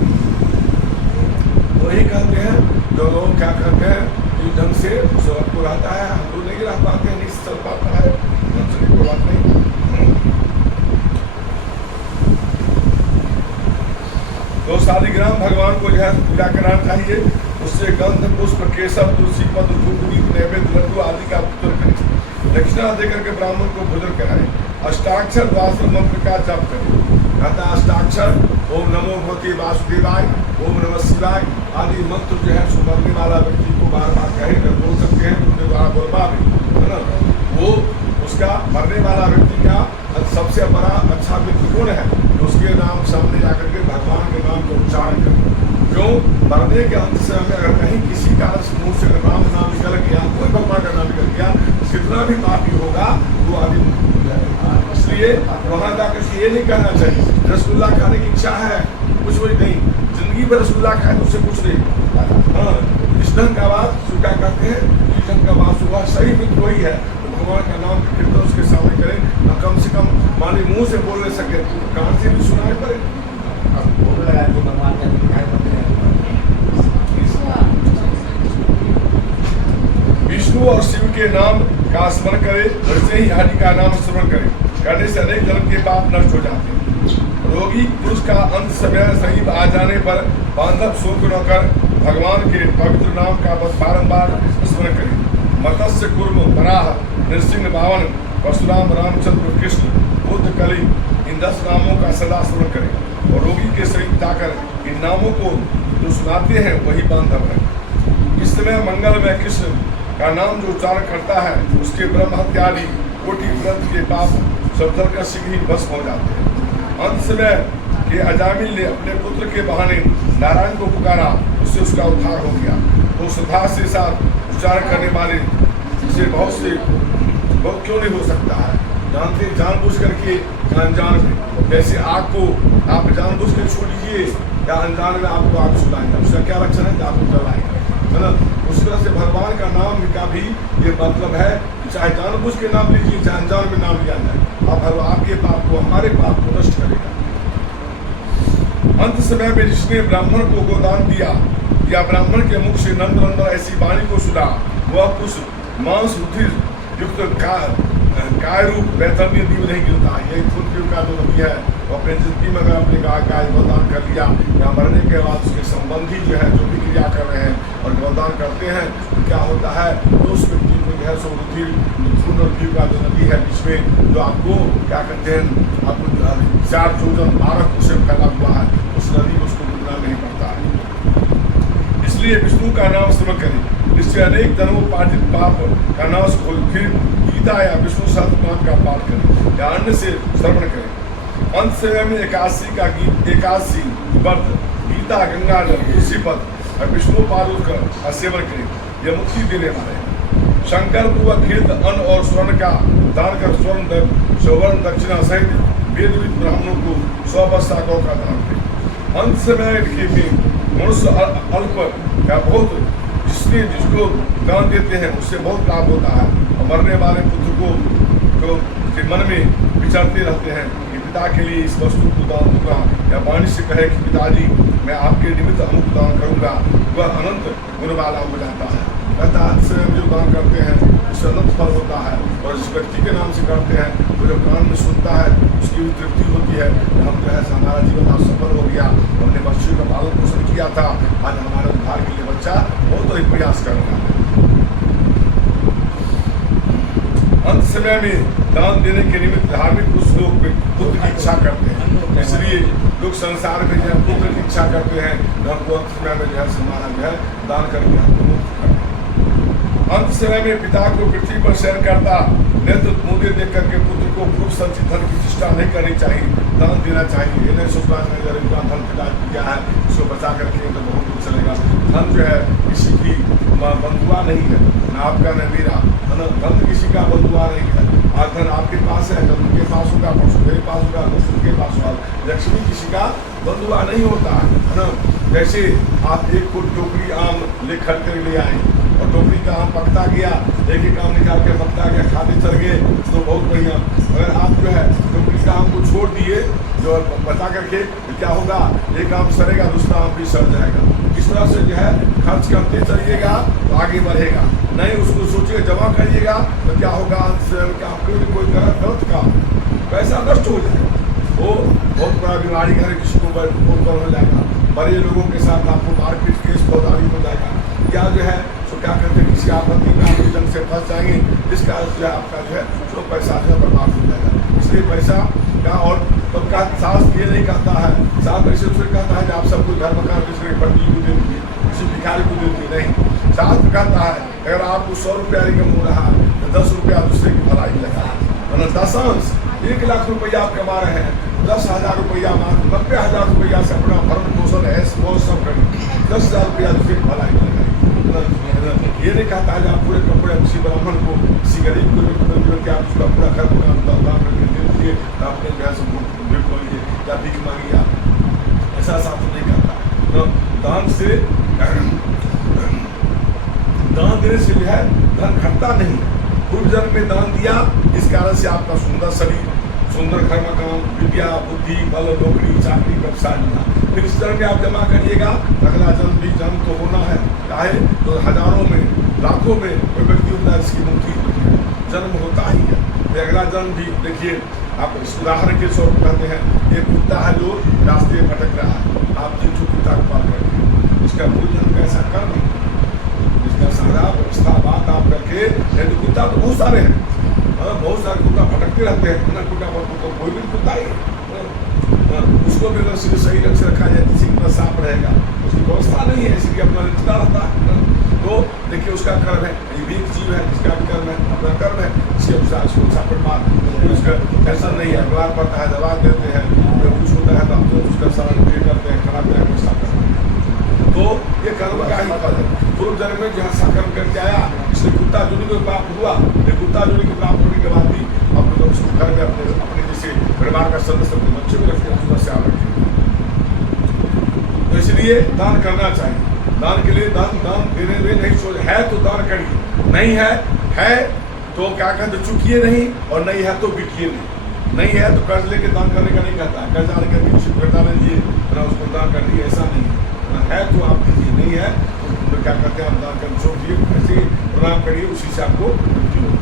वही कहते हैं जो लोग क्या कहते हैं कि ढंग से सब को रहता है, हम लोग नहीं रह पाते हैं, नहीं चल पाता है, कोई बात नहीं। तो शालिग्राम भगवान को जो है पूजा करना चाहिए। उससे गंध पुष्प केसर तुलसी पत्र धूप दीप नैवेद्य लड्डू आदि का पूजन करें। दक्षिणा देकर के ब्राह्मण को भोजन कराएं। अष्टाक्षर द्वादश मंत्र का जप करें। कहता अष्टाक्षर ओम नमो भगवते वासुदेवाय, ओम नमः शिवाय आदि मंत्र जो है सुमरने वाला व्यक्ति को बार बार कहे, अगर बोल सकते हैं उनके द्वारा बोलवा भी, है ना। वो उसका मरने वाला व्यक्ति का सबसे बड़ा अच्छा मित्र गुण है, उसके नाम सामने जाकर के भगवान के नाम का उच्चारण करें। क्यों? मरने के अंत समय में अगर कहीं किसी कारण से मुंह से राम नाम निकल गया, कोई भगवान का नाम निकल गया, कितना भी पापी होगा वो आदि हो जाएगा। इसलिए वहां जाकर ये नहीं कहना चाहिए रसगुल्ला खाने की इच्छा है, कुछ वही नहीं, जिंदगी भर रसगुल्ला खाए तो उससे कुछ नहीं। हाँ, इस ढंग का बात क्या कहते हैं, इस ढंग का बात हुआ सही मित्र वही है, भगवान का नाम कीर्तन उसके सामने करें। और कम से कम माने मुंह से बोल नहीं सके, कान से भी सुनाए पड़े। विष्णु और शिव के नाम का स्मरण करें, वैसे ही हरि का नाम स्मरण करें। करने से अनेक जन्म के पाप नष्ट हो जाते हैं। रोगी पुरुष का अंत समय सही आ जाने पर बांधव शोक न कर भगवान के पवित्र नाम का बारंबार स्मरण करें। मत्स्य कुर्म वराह नृसिंह बावन परशुराम रामचंद्र कृष्ण बुद्ध कली इन 10 नामों का सदा स्मरण करें और रोगी के सहित जाकर इन नामों को जो सुनाते हैं वही बांधव है। इस समय मंगल में कृष्ण का नाम जो उच्चारण करता है उसके ब्रह्म हत्यादि कोटि ग्रंथ के पाप सब जल कर शीघ्र ही भस्म हो जाते हैं। अंत समय के अजामिल ने अपने पुत्र के बहाने नारायण को पुकारा, उससे उसका उद्धार हो गया। तो श्रद्धा से साथ उच्चारण करने वाले से बहुत क्यों नहीं हो सकता है। जानते जानबूझ करके अनजान में, जैसे आग को आप जानबूझ कर छू लीजिए या अनजान में आपको आग छुलाएंगे, उसका क्या लक्षण है कि आपको जलाएंगे, है ना। उस तरह से भगवान का नाम का भी ये मतलब है कि चाहे जानबूझ के नाम लीजिए चाहे अनजान में नाम लिया जाए, अब आपके पाप को हमारे पाप को नष्ट करेगा। अंत समय में जिसने ब्राह्मण को गोदान दिया या ब्राह्मण के मुख से नंद नंदन ऐसी वाणी को सुना, वह कुछ मांस रुधिर युक्त काय रूप वैतरणी दीव नहीं गिरता। यही फुल का जो नदी है वो अपने जिंदगी में अगर आपने गाय गोदान कर लिया या मरने के बाद उसके संबंधी जो है जो भी क्रिया कर रहे हैं और गोदान करते हैं तो क्या होता है, तो उस व्यक्ति को जो है सो रुधिर का जो नदी है जिसमें जो आपको क्या कहते हैं, आपको 4 जोजन 12 कोस फैला हुआ है, उस नदी में उसको डूबना नहीं पड़ता है। इसलिए विष्णु का नाम स्मरण करें, इससे अनेक जन्मों पार्जित पाप का नाश हो। फिर गीता या विष्णु सहस्त्रनाम का पाठ करें या अन्य से श्रवण करें। अंत समय में 81 का गीत 81 व्रत गीता गंगा जल तुलसी पद और विष्णु पादुक का सेवन करें, यह मुक्ति देने वाले हैं। शंकर पूर्वक घृत अन्न और स्वर्ण का दान कर स्वर्ण दक्षिणा सहित वेदविद ब्राह्मणों को 100 बस्ता गौ का दान करें। अंत समय के मनुष्य अल्प का बहुत जिसको दान देते हैं उससे बहुत लाभ होता है। और मरने वाले पुत्र को के मन में विचारते रहते हैं कि पिता के लिए इस वस्तु को दान दूंगा, या वाणी से कहे कि पिताजी मैं आपके निमित्त अमुक दान करूंगा, वह अनंत गुण वाला हो जाता है। कहता अंत से हम जो दान करते हैं उससे अनंत फल होता है। और जिस व्यक्ति के नाम से करते हैं वो जब कान में सुनता है उसकी भी तृप्ति होती है, हम जो है हमारा जीवन आज सफल हो गया, हमने बच्चों का पालन पोषण किया था, आज हमारे उद्धार के लिए बच्चा बहुत अधिक प्रयास कर रहा है। अंत समय में दान देने के निमित्त धार्मिक कुछ लोग पुत्र की इच्छा करते हैं, इसलिए लोग संसार में जो है पुत्र की इच्छा करते हैं, हमको अंत समय में जो है हमारा जो है दान करके हमको मुक्त करते हैं। अंत समय में पिता को पृथ्वी पर शयन करता नेत्र मुंदे देख करके पुत्र को खूब संचित धन की चेष्टा नहीं करनी चाहिए, दान देना चाहिए। ये नहीं सोचना चाहिए अगर इतना धन पिता किया है इसको बचा करके तो बहुत कुछ चलेगा। धन जो है किसी की बंधुआ नहीं है, न आपका न मेरा, धन किसी का बंधुआ नहीं है। आज धन आपके पास है, धन उनके पास होगा, परसों मेरे पास होगा, उनके पास होगा। लक्ष्मी किसी का बंधुआ नहीं होता है ना। जैसे आप 1 फुट टोकरी आम ले खरीद कर ले आए और टोकरी का आम पकता गया, एक आम निकाल के पकता गया, खाते चल गए तो बहुत बढ़िया। अगर आप जो है टोकरी का आम को छोड़ दिए जो बचा करके क्या होगा, एक आम सड़ेगा दूसरा आम भी सड़ जाएगा। इस तरह से जो है खर्च करते चलिएगा तो आगे बढ़ेगा, नहीं उसको सोचिए जमा करिएगा तो क्या होगा, आपके लिए कोई गलत काम पैसा नष्ट हो जाएगा, वो बहुत बड़ा बीमारी घर किसी को बहुत हो जाएगा, बड़े लोगों के साथ आपको मारपीट केस फौजदारी हो जाएगा, क्या जो है तो क्या करते हैं किसी आपत्ति में आप जंग से फंस जाएंगे, जिसका जो है आपका जो है तो पैसा जो है बर्बाद हो जाएगा। इसलिए पैसा का और तो का शास्त्र ये नहीं कहता है, शास्त्र ऐसे उससे कहता है कि आप सबको घर मकान दूसरे के पट्टी को दे दीजिए, किसी भिखारी को दे दीजिए, नहीं, शास्त्र कहता है अगर आपको 100 रुपया इनकम हो रहा है तो 10 रुपया दूसरे की भलाई लगा, मतलब 10 अंश 1 लाख रुपया आप कमा रहे हैं, 10,000 रुपया मात्र 90,000 रुपया से अपना भरण पोषण है वो सब करें, 10,000 रुपया दूसरे की भलाई लगाए। ये नहीं कहता है आप पूरे कपड़े किसी ब्राह्मण को किसी गरीब को क्या उसका पूरा घर दान करके दे दीजिए, अपने घर से भीख मांगिए या भीख मांगिए, ऐसा शास्त्र नहीं करता। तो दान से दान देने से जो है धन घटता नहीं, पूर्व जन्म में दान दिया इस कारण से आपका सुंदर शरीर, सुंदर घर मकान, विद्या बुद्धि बल नौकरी चाकरी व्यवसाय मिला, फिर इस तरह में आप जमा करिएगा, अगला जन्म भी जन्म तो होना है, चाहे तो हजारों में लाखों में कोई व्यक्ति होता है जिसकी मुक्ति होती है, जन्म होता ही है, तो अगला जन्म भी देखिए। आप इस उदाहरण के स्वरूप कहते हैं एक कुत्ता है जो रास्ते में भटक रहा है, आप जिन कुत्ता को पाल करके इसका पूर्व जन्म का ऐसा कर्म है, इसका सारा व्यवस्था बात आप करके, तो कुत्ता तो बहुत सारे हैं, बहुत सारे कुत्ता भटकते रहते हैं, ना कुत्ता पर कोई भी कुत्ता ही उसको भी अगर सही ढंग से रखा जाए किसी का साफ रहेगा, उसकी व्यवस्था नहीं है, इसलिए अपना रिश्ता रहता है, तो देखिए उसका कर्म है, ये भी एक जीव है जिसका भी कर्म है, अपना कर्म है, इसके अनुसार उसको सापट मार उसका ऐसा नहीं है, बीमार पड़ता है दवा देते हैं, कुछ होता है तो हम तो उसका सारा पे करते हैं, खराब करके व्यवस्था करते हैं, तो ये कर्म का ही फल है। पूर्व जन्म में जहाँ सा कर्म करके आया इसलिए कुत्ता जुड़ी को प्राप्त हुआ, ये कुत्ता जुड़ी को प्राप्त होने के बाद भी हम लोग उसको घर में अपने जैसे परिवार का सदस्य अपने बच्चे को रखते हैं, उसका ख्याल रखें। तो इसलिए दान करना चाहिए, दान के लिए दान देने में नहीं सोच है तो दान करिए, नहीं है तो क्या कहते चुकिए नहीं, और नहीं है तो बिकिए नहीं है तो कर्ज लेके दान करने का नहीं कहता, कर्ज आने करके किसी को कर्जा लीजिए ना उसको दान कर दिए, ऐसा नहीं है तो आप दीजिए, नहीं है तो क्या कहते हैं आप दान कर छोड़ दिए, ऐसे प्रणाम करिए, उसी से आपको मुक्ति होगी।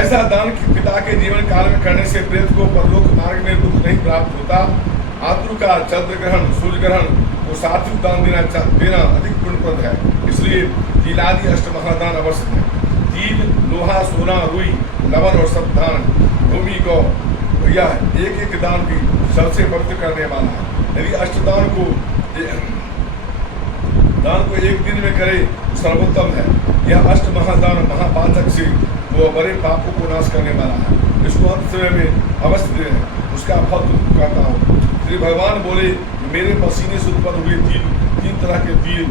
ऐसा दान पिता के जीवन काल में करने से प्रेत को परलोक मार्ग में दुख नहीं प्राप्त होता। आतु का चंद्र ग्रहण सूर्य ग्रहण को सात्विक दान देना अधिक पुण्यप्रद है, इसलिए तिलादि अष्टमहादान आवश्यक है। तिल लोहा सोना रुई लवन और सब दान भूमि को यह एक दान भी सबसे पवित्र करने वाला है। यदि अष्टदान को एक दिन में करे तो सर्वोत्तम है। यह अष्ट महादान महापातक से वो बड़े पापों को नाश करने वाला है, इसको अंत समय में अवश्य दें, उसका फल तुमको कहता हूँ। श्री भगवान बोले मेरे पसीने से उत्पन्न हुए तीन तरह के तिल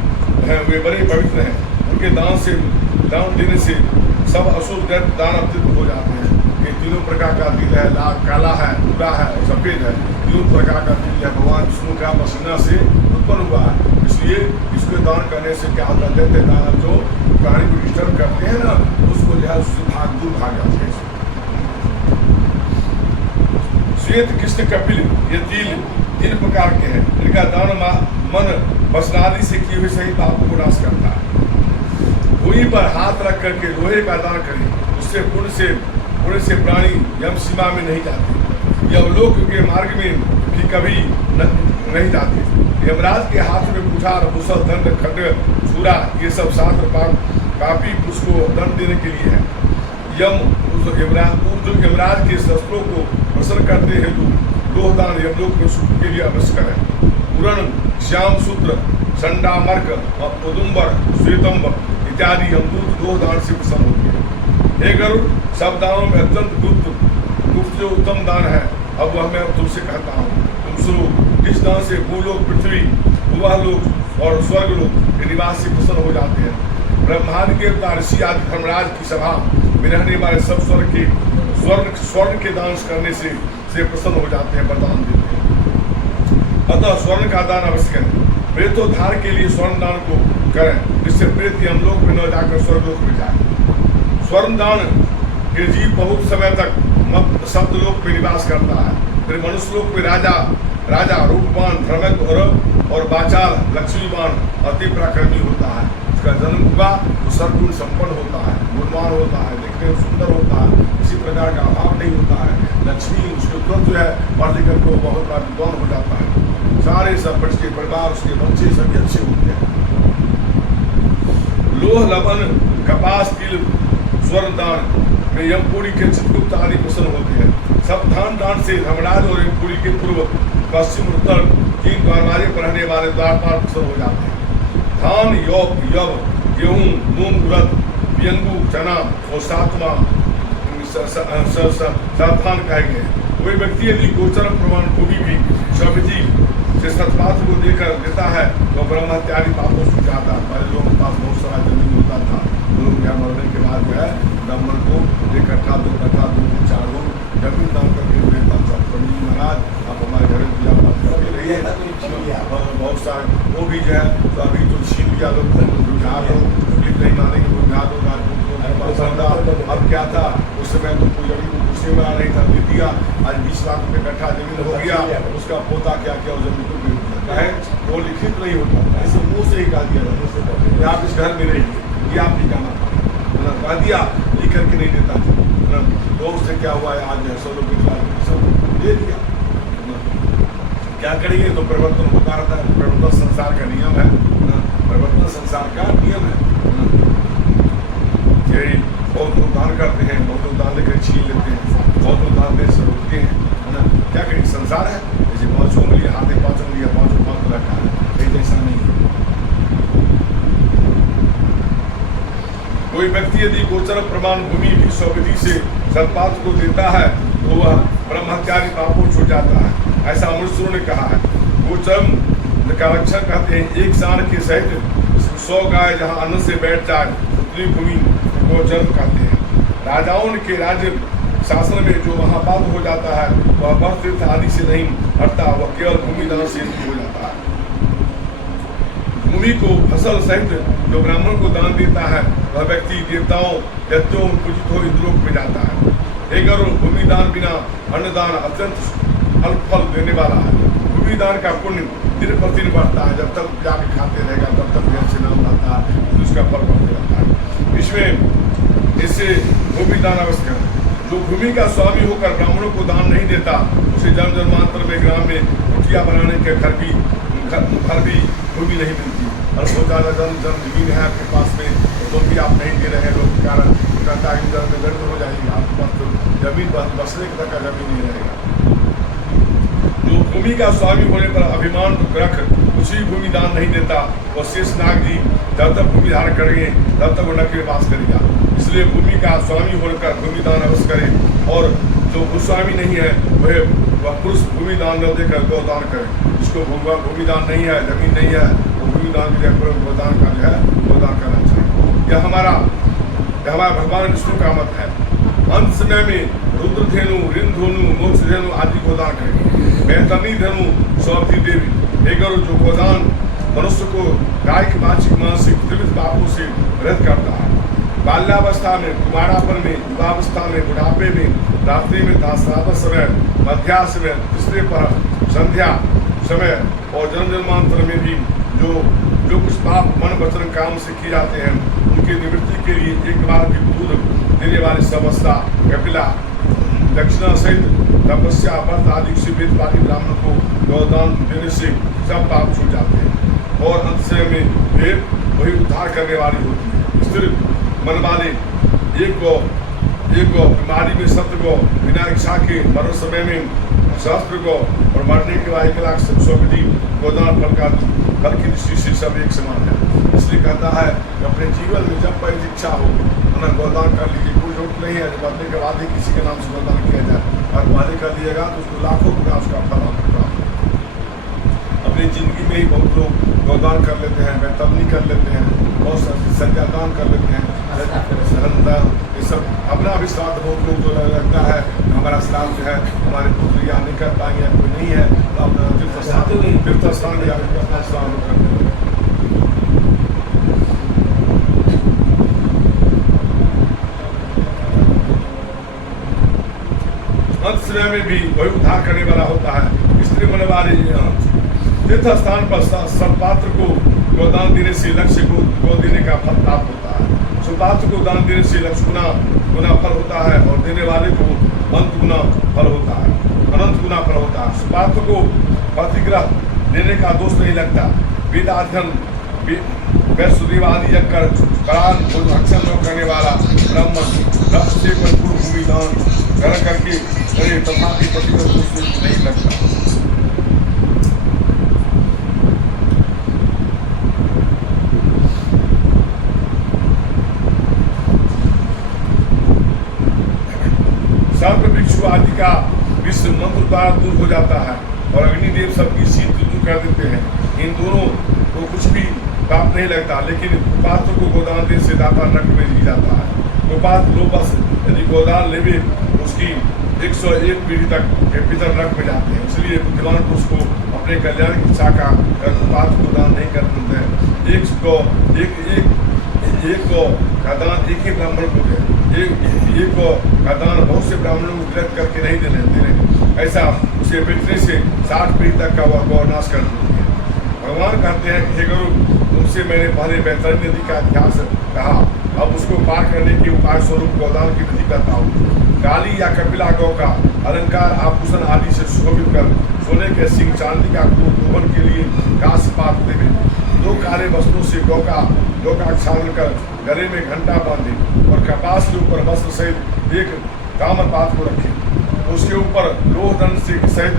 हैं, वे बड़े पवित्र हैं, उनके दान देने से सब अशुभ दान अवतीर्ण हो जाते हैं। ये तीनों प्रकार का तिल है, लाल काला है, भूरा है और सफेद है, तीनों प्रकार का तिल है भगवान विष्णु का पसीना से उत्पन्न हुआ है, इसलिए इसको दान करने से क्या होता है, देते दान जो प्राणी को डिस्टर्ब करते हैं ना उसको जो है उससे दूर भाग जाते हैं। श्वेत कृष्ण कपिल ये तीन प्रकार के हैं, इनका दान मन वसनादि से किए हुए सही पापों को नाश करता है। भूमि पर हाथ रख करके लोहे का दान करें, उससे पुण्य से प्राणी यम सीमा में नहीं जाते, यमलोक के मार्ग में भी कभी नहीं जाते। यमराज के हाथ में कुठार मुसल दंड खड्ड छुरा ये सब शास्त्र पापी उसको दंड देने के लिए है। यमराज के शस्त्रों को प्रसन्न करते हेतु लोहदान यमलोक में सुख के लिए आवश्यक है। पुरण श्याम सूत्र संडामर्क और उदुम्बर श्वेतम्बर इत्यादि यमदूत लोहदान से प्रसन्न होते हैं। हे गरुड़, सब दानों में अत्यंत गुप्त जो उत्तम दान है, अब वह मैं तुमसे कहता हूँ, तुम सुनो। जिस दान से भूलोक पृथ्वी भुवालोक और स्वर्गलोक के निवासी प्रसन्न हो जाते हैं। ब्रह्मादि देवता ऋषि आदि धर्मराज की सभा में रहने वाले सब स्वर्ण के दान करने से प्रसन्न हो जाते हैं, वरदान देते हैं। अतः स्वर्ण का दान आवश्यक है। प्रेतोद्धार के लिए स्वर्ण दान को करें, जिससे प्रेत यमलोक में न जाकर स्वर्गलोक में जाए। स्वर्ण दान के जीव बहुत समय तक शब्दलोक में निवास करता है, फिर मनुष्यलोक में राजा रूपवान, धर्मज्ञ और वाचाल, लक्ष्मीवान, अति पराक्रमी होता है। उसका जन्म हुआ तो सर्वगुण संपन्न होता है, गुणवान होता है, दिखने में सुंदर होता है, किसी प्रकार का अभाव नहीं होता है। लक्ष्मी उसके तुरंत जो है पढ़ लिख कर बहुत बड़ा विद्वान हो जाता है। सारे सब उसके परिवार, उसके बच्चे सभी अच्छे होते हैं। लोह, लवन, कपास, तिल, स्वर्ण दान में यमपुरी के चित्रगुप्त आदि प्रसन्न होते हैं। सब दान से धर्मराज और यमपुरी के पूर्व, पश्चिम, उत्तर 3 दरवाजे पर रहने वाले द्वारपाल प्रसन्न हो जाते हैं। धान, यव, गेहूं, मूंग, उड़द, व्यंगू, चना और सातवां सावधान कहे गए। कोई व्यक्ति यदि गोचर प्रमाण भूमि भी स्वविधि से सतपात्र को देकर देता है तो ब्रह्म हत्यादि पापों से जाता है। पहले लोगों के पास बहुत सारा जमीन होता था, लोग यहाँ मरने के बाद जो है ब्राह्मण को 1 कट्ठा 2 कट्ठा 2 4 गो जमीन दान करके देता था। पंडित जी महाराज आप हमारे घर में पूजा पाठ करके रहिए, बहुत सारे वो भी जो है तो अभी तो छीन लिया लोग, बुझा दो, नहीं मानेंगे बुझा दो। अब क्या था उस समय तो कोई जमीन को कुर्सी में नहीं था, दे दिया। आज 20 लाख रुपये कट्ठा जमीन हो गया, उसका पोता क्या क्या उस जमीन को बेच दिया है। वो लिखित नहीं होता, ऐसे मुँह से ही कहा दिया था आप इस घर में रहिए, ये आप ही कहना था, कह दिया, लिख करके नहीं देता था। तो उससे क्या हुआ है, आज 100 रुपये सब दे दिया। क्या करेंगे तो परिवर्तन होता रहता है, परिवर्तन संसार का नियम है, परिवर्तन संसार का नियम है। यही बहुत लोग दान करते हैं, बहुत लोग दान लेकर छीन लेते हैं, बहुत लोग दान देने से रोकते हैं, है ना। क्या करें, संसार है, जैसे 5 उंगलियां हाथ में 5 उंगलियां 5 5 रखा है, कहीं ऐसा नहीं है। कोई व्यक्ति यदि गोचर प्रमाण भूमि भी स्वविधि से सत्पात्र को देता है तो वह ब्रह्म हत्यादि पापों छूट जाता है, ऐसा अमृतसरों ने कहा है। गोचर का लक्षण कहते हैं, एक साण के सहित 100 गाय जहाँ अन्न से बैठ जाए उतनी भूमि गोचर कहते हैं। राजाओं के राज्य शासन में जो महापाप हो जाता है वह वर तीर्थ आदि से नहीं हटता, वह केवल भूमि दान से हो जाता है। भूमि को फसल सहित जो ब्राह्मण को दान देता है वह व्यक्ति देवताओं दैत्यों पूजित हो इंद्रलोक में जाता है। एक और भूमि दान बिना अन्नदान अत्यंत अल्प फल देने वाला है। भूमि दान का पुण्य दिन प्रतिदिन बढ़ता है, जब तक जाके खाते रहेगा तब तक घर से नाम आता है तो उसका फल बढ़ते रहता है। इसमें इससे भूमि दान अवश्य है। जो भूमि का स्वामी होकर ब्राह्मणों को दान नहीं देता उसे जन्म जन्मांतर में ग्राम में कुटिया बनाने के घर भी भूमि नहीं मिलती। और सोचा जन्म जमीन है आपके पास में तो भी आप नहीं दे रहे हैं, लोग के कारण कहता है जन्म में दर्द हो जाएगी, आपके पास तो जमीन बसने तक का जमीन नहीं रहेगा। जो भूमि का स्वामी होने पर अभिमान रख उसी भूमि दान नहीं देता वो शेष नाग जी जब तक भूमि धारण करेंगे तब तक वो नरक में वास करेगा। इसलिए भूमि का स्वामी होकर भूमि दान अवश्य करें, और जो भूस्वामी नहीं है वह पुरुष भूमि दान न देकर गौदान करे। जिसको भूमि दान नहीं है, जमीन नहीं है, वो भूमि दान के लिए गौदान का जो है गौदान करना चाहिए। यह हमारा भगवान विष्णु का मत है। अंत समय में रुद्रधेनु, रिंधोनु, मोक्षधेनु आदि गोदान करेंगे। बेहतरनी धेनु सौंपती देवी एक जो गोदान मनुष्य को कायिक, वाचिक, मानसिक त्रिविध पापों से रहित करता है। बाल्यावस्था में, कुमारापन में, युवावस्था में, बुढ़ापे में, रात्रि में, दासरात समय, मध्याह्न में, तीसरे पर संध्या समय और जन्म जन्मांतर में भी जो कुछ पाप मन वचन काम से किए जाते हैं उनकी निवृत्ति के लिए एक बार भी दूध देने वाली समस्या, कपिला, दक्षिणा सहित तपस्या, व्रत आदि से वेदवादी ब्राह्मण को गौदान देने से सब पाप छूट जाते हैं और अंत समय में वेद वही उद्धार करने वाली होती है। स्थिर मन वाले एक गौ बीमारी में 7 गौ, बिना इच्छा के मरण समय में सहस्त्र गौ और मरने के बाद 1,00,000 गोदान फल की दृष्टि से सब एक समान है। इसलिए कहता है कि अपने जीवन में जब पर इच्छा हो ना गोदान कर लीजिए, कोई जरूरत नहीं है जब मरने के बाद ही किसी के नाम से गोदान किया जाए। और वादे कर दिएगा तो उसको लाखों रुपया उसका फल प्राप्त। अपनी जिंदगी में ही बहुत लोग गोदान कर लेते हैं, बेतबनी कर लेते हैं, बहुत सारे संध्यादान कर लेते हैं, सरंदान, ये सब अपना भी श्राद्ध बहुत लोग जो लगता है हमारा श्राद्ध जो है हमारे पुत्र यहाँ नहीं कर पाएंगे, कोई नहीं है तो अपना तीर्थ स्थान जाकर अपना श्राद्ध करते हैं। अंत समय में भी वही उद्धार करने वाला होता है। स्त्री मन वाले तीर्थ स्थान पर सत्पात्र को गोदान देने से लक्ष्य को गो देने का फल प्राप्त होता है। सुपात्र को दान देने से लक्ष्य गुना फल होता है और देने वाले को अनंत गुना फल होता है। सुपात्र को प्रतिग्रह देने का दोष नहीं लगता। वेदाध्ययन वैष्णदेव आदि यज्ञ कर प्राण अक्षर न करने वाला ब्राह्मण रक्त से भरपूर भूमि दान ग्रहण करके करे तथापि प्रतिग्रह दोष नहीं लगता। सर्प भिक्षु आदि का विश्व मंत्र द्वारा दूर हो जाता है और अग्निदेव सबकी शीत दूर कर देते हैं। इन दोनों को कुछ भी पाप नहीं लगता, लेकिन पात्र को गोदान देने से दाता नरक में ले जाता है। गोपात्र लो बस यदि गोदान लेवे उसकी 101 पीढ़ी तक के पितर नरक में जाते हैं। इसलिए बुद्धिमान पुरुष को अपने कल्याण की इच्छा का पात्र को दान नहीं कर देते हैं। एक को का दान एक ही ब्राह्मण को दे, एक को का दान बहुत से ब्राह्मणों को विरक्त करके नहीं देने ऐसा उसे बेचने से 60 पीढ़ी तक का वह नाश कर देती है। भगवान कहते हैं कि हे गुरु, तुमसे मैंने पहले वैतरणी नदी का इतिहास कहा, अब उसको पार करने के उपाय स्वरूप गोदान की विधि करता हूँ। काली या कपिला गौ का अलंकार आभूषण आदि से शोभित कर सोने के सिंह चांदी का गोवन के लिए काश पात्र देवे। 2 काले वस्त्रों से गौ का आच्छादन कर गले में घंटा बांधे और कपास के ऊपर वस्त्र सहित एक ताम्रपात्र को रखे। उसके ऊपर लोह दंड से सहित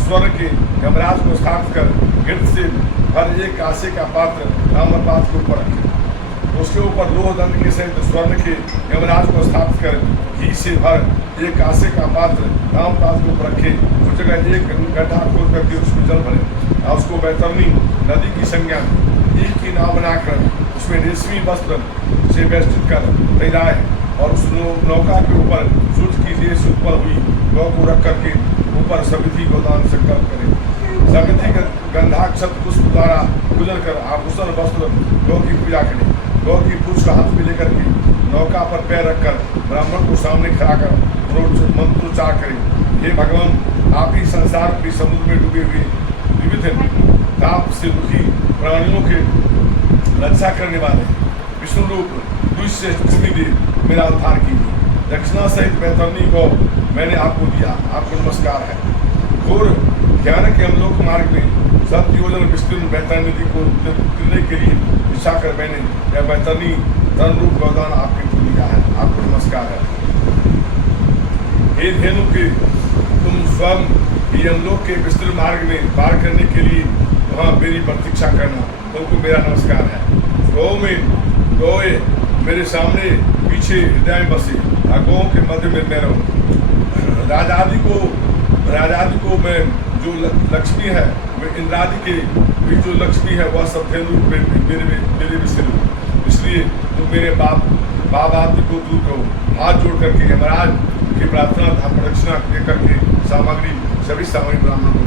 स्वर्ण के यमराज को स्थापित कर गिरद से भर एक कांसे का पात्र ताम्रपात्र के ऊपर रखे। उसके ऊपर लोह दंड के सहित स्वर्ण के यमराज को स्थापित कर घी से भर एक कांसे का पात्र ताम्रपात्र के ऊपर रखे। उस जगह एक गड्ढा खोद करके उसमें जल भरे और उसको वैतरणी नदी की संज्ञा ईख की नाव बनाकर उसमें रेशमी वस्त्र से वेष्टित कर तैराए और उस नौका के ऊपर सूर्य की रेस उत्पन्न हुई गौ को रख करके ऊपर समिति गोदान संकल्प करें। समिति गंधाक्षत पुष्प द्वारा गुजर कर आभूषण वस्त्र गौ की पूजा करें। गौ की पूछ का हाथ में लेकर के नौका पर पैर रखकर ब्राह्मण को सामने खड़ा कर मंत्रोच्चार करें। हे भगवान, आप ही संसार के समुद्र में डूबे हुए विविध ताप से दुखी प्राणियों के रक्षा करने वाले विष्णु रूप दुष्य भूमि दे मेरा उद्धार कीजिए। दक्षिणा सहित वैतरणी को मैंने आपको दिया, आपको नमस्कार है। घोर ज्ञान के अमलोक मार्ग में 7 योजन विस्तीर्ण वैतरणी नदी को उतरने के लिए इच्छा कर मैंने यह वैतरणी धन रूप गोदान आपके को दिया है, आपको नमस्कार है। हे धेनु के तुम स्वयं ही यमलोक के विस्तृत मार्ग में पार करने के लिए वहाँ मेरी प्रतीक्षा करना, तुमको मेरा नमस्कार है। गौए मेरे सामने पीछे हृदय में बसे, गौ के मध्य में मैं रहूँ। राजादि को मैं जो लक्ष्मी है, वह इंद्रादि के भी जो लक्ष्मी है वह सब धेनु मेरे विषय हो। इसलिए तुम मेरे बाप आदि को दूर करो। हाथ जोड़ करके यमराज की प्रार्थना प्रदक्षिणा लेकर के सभी सामग्री ब्राह्मण को।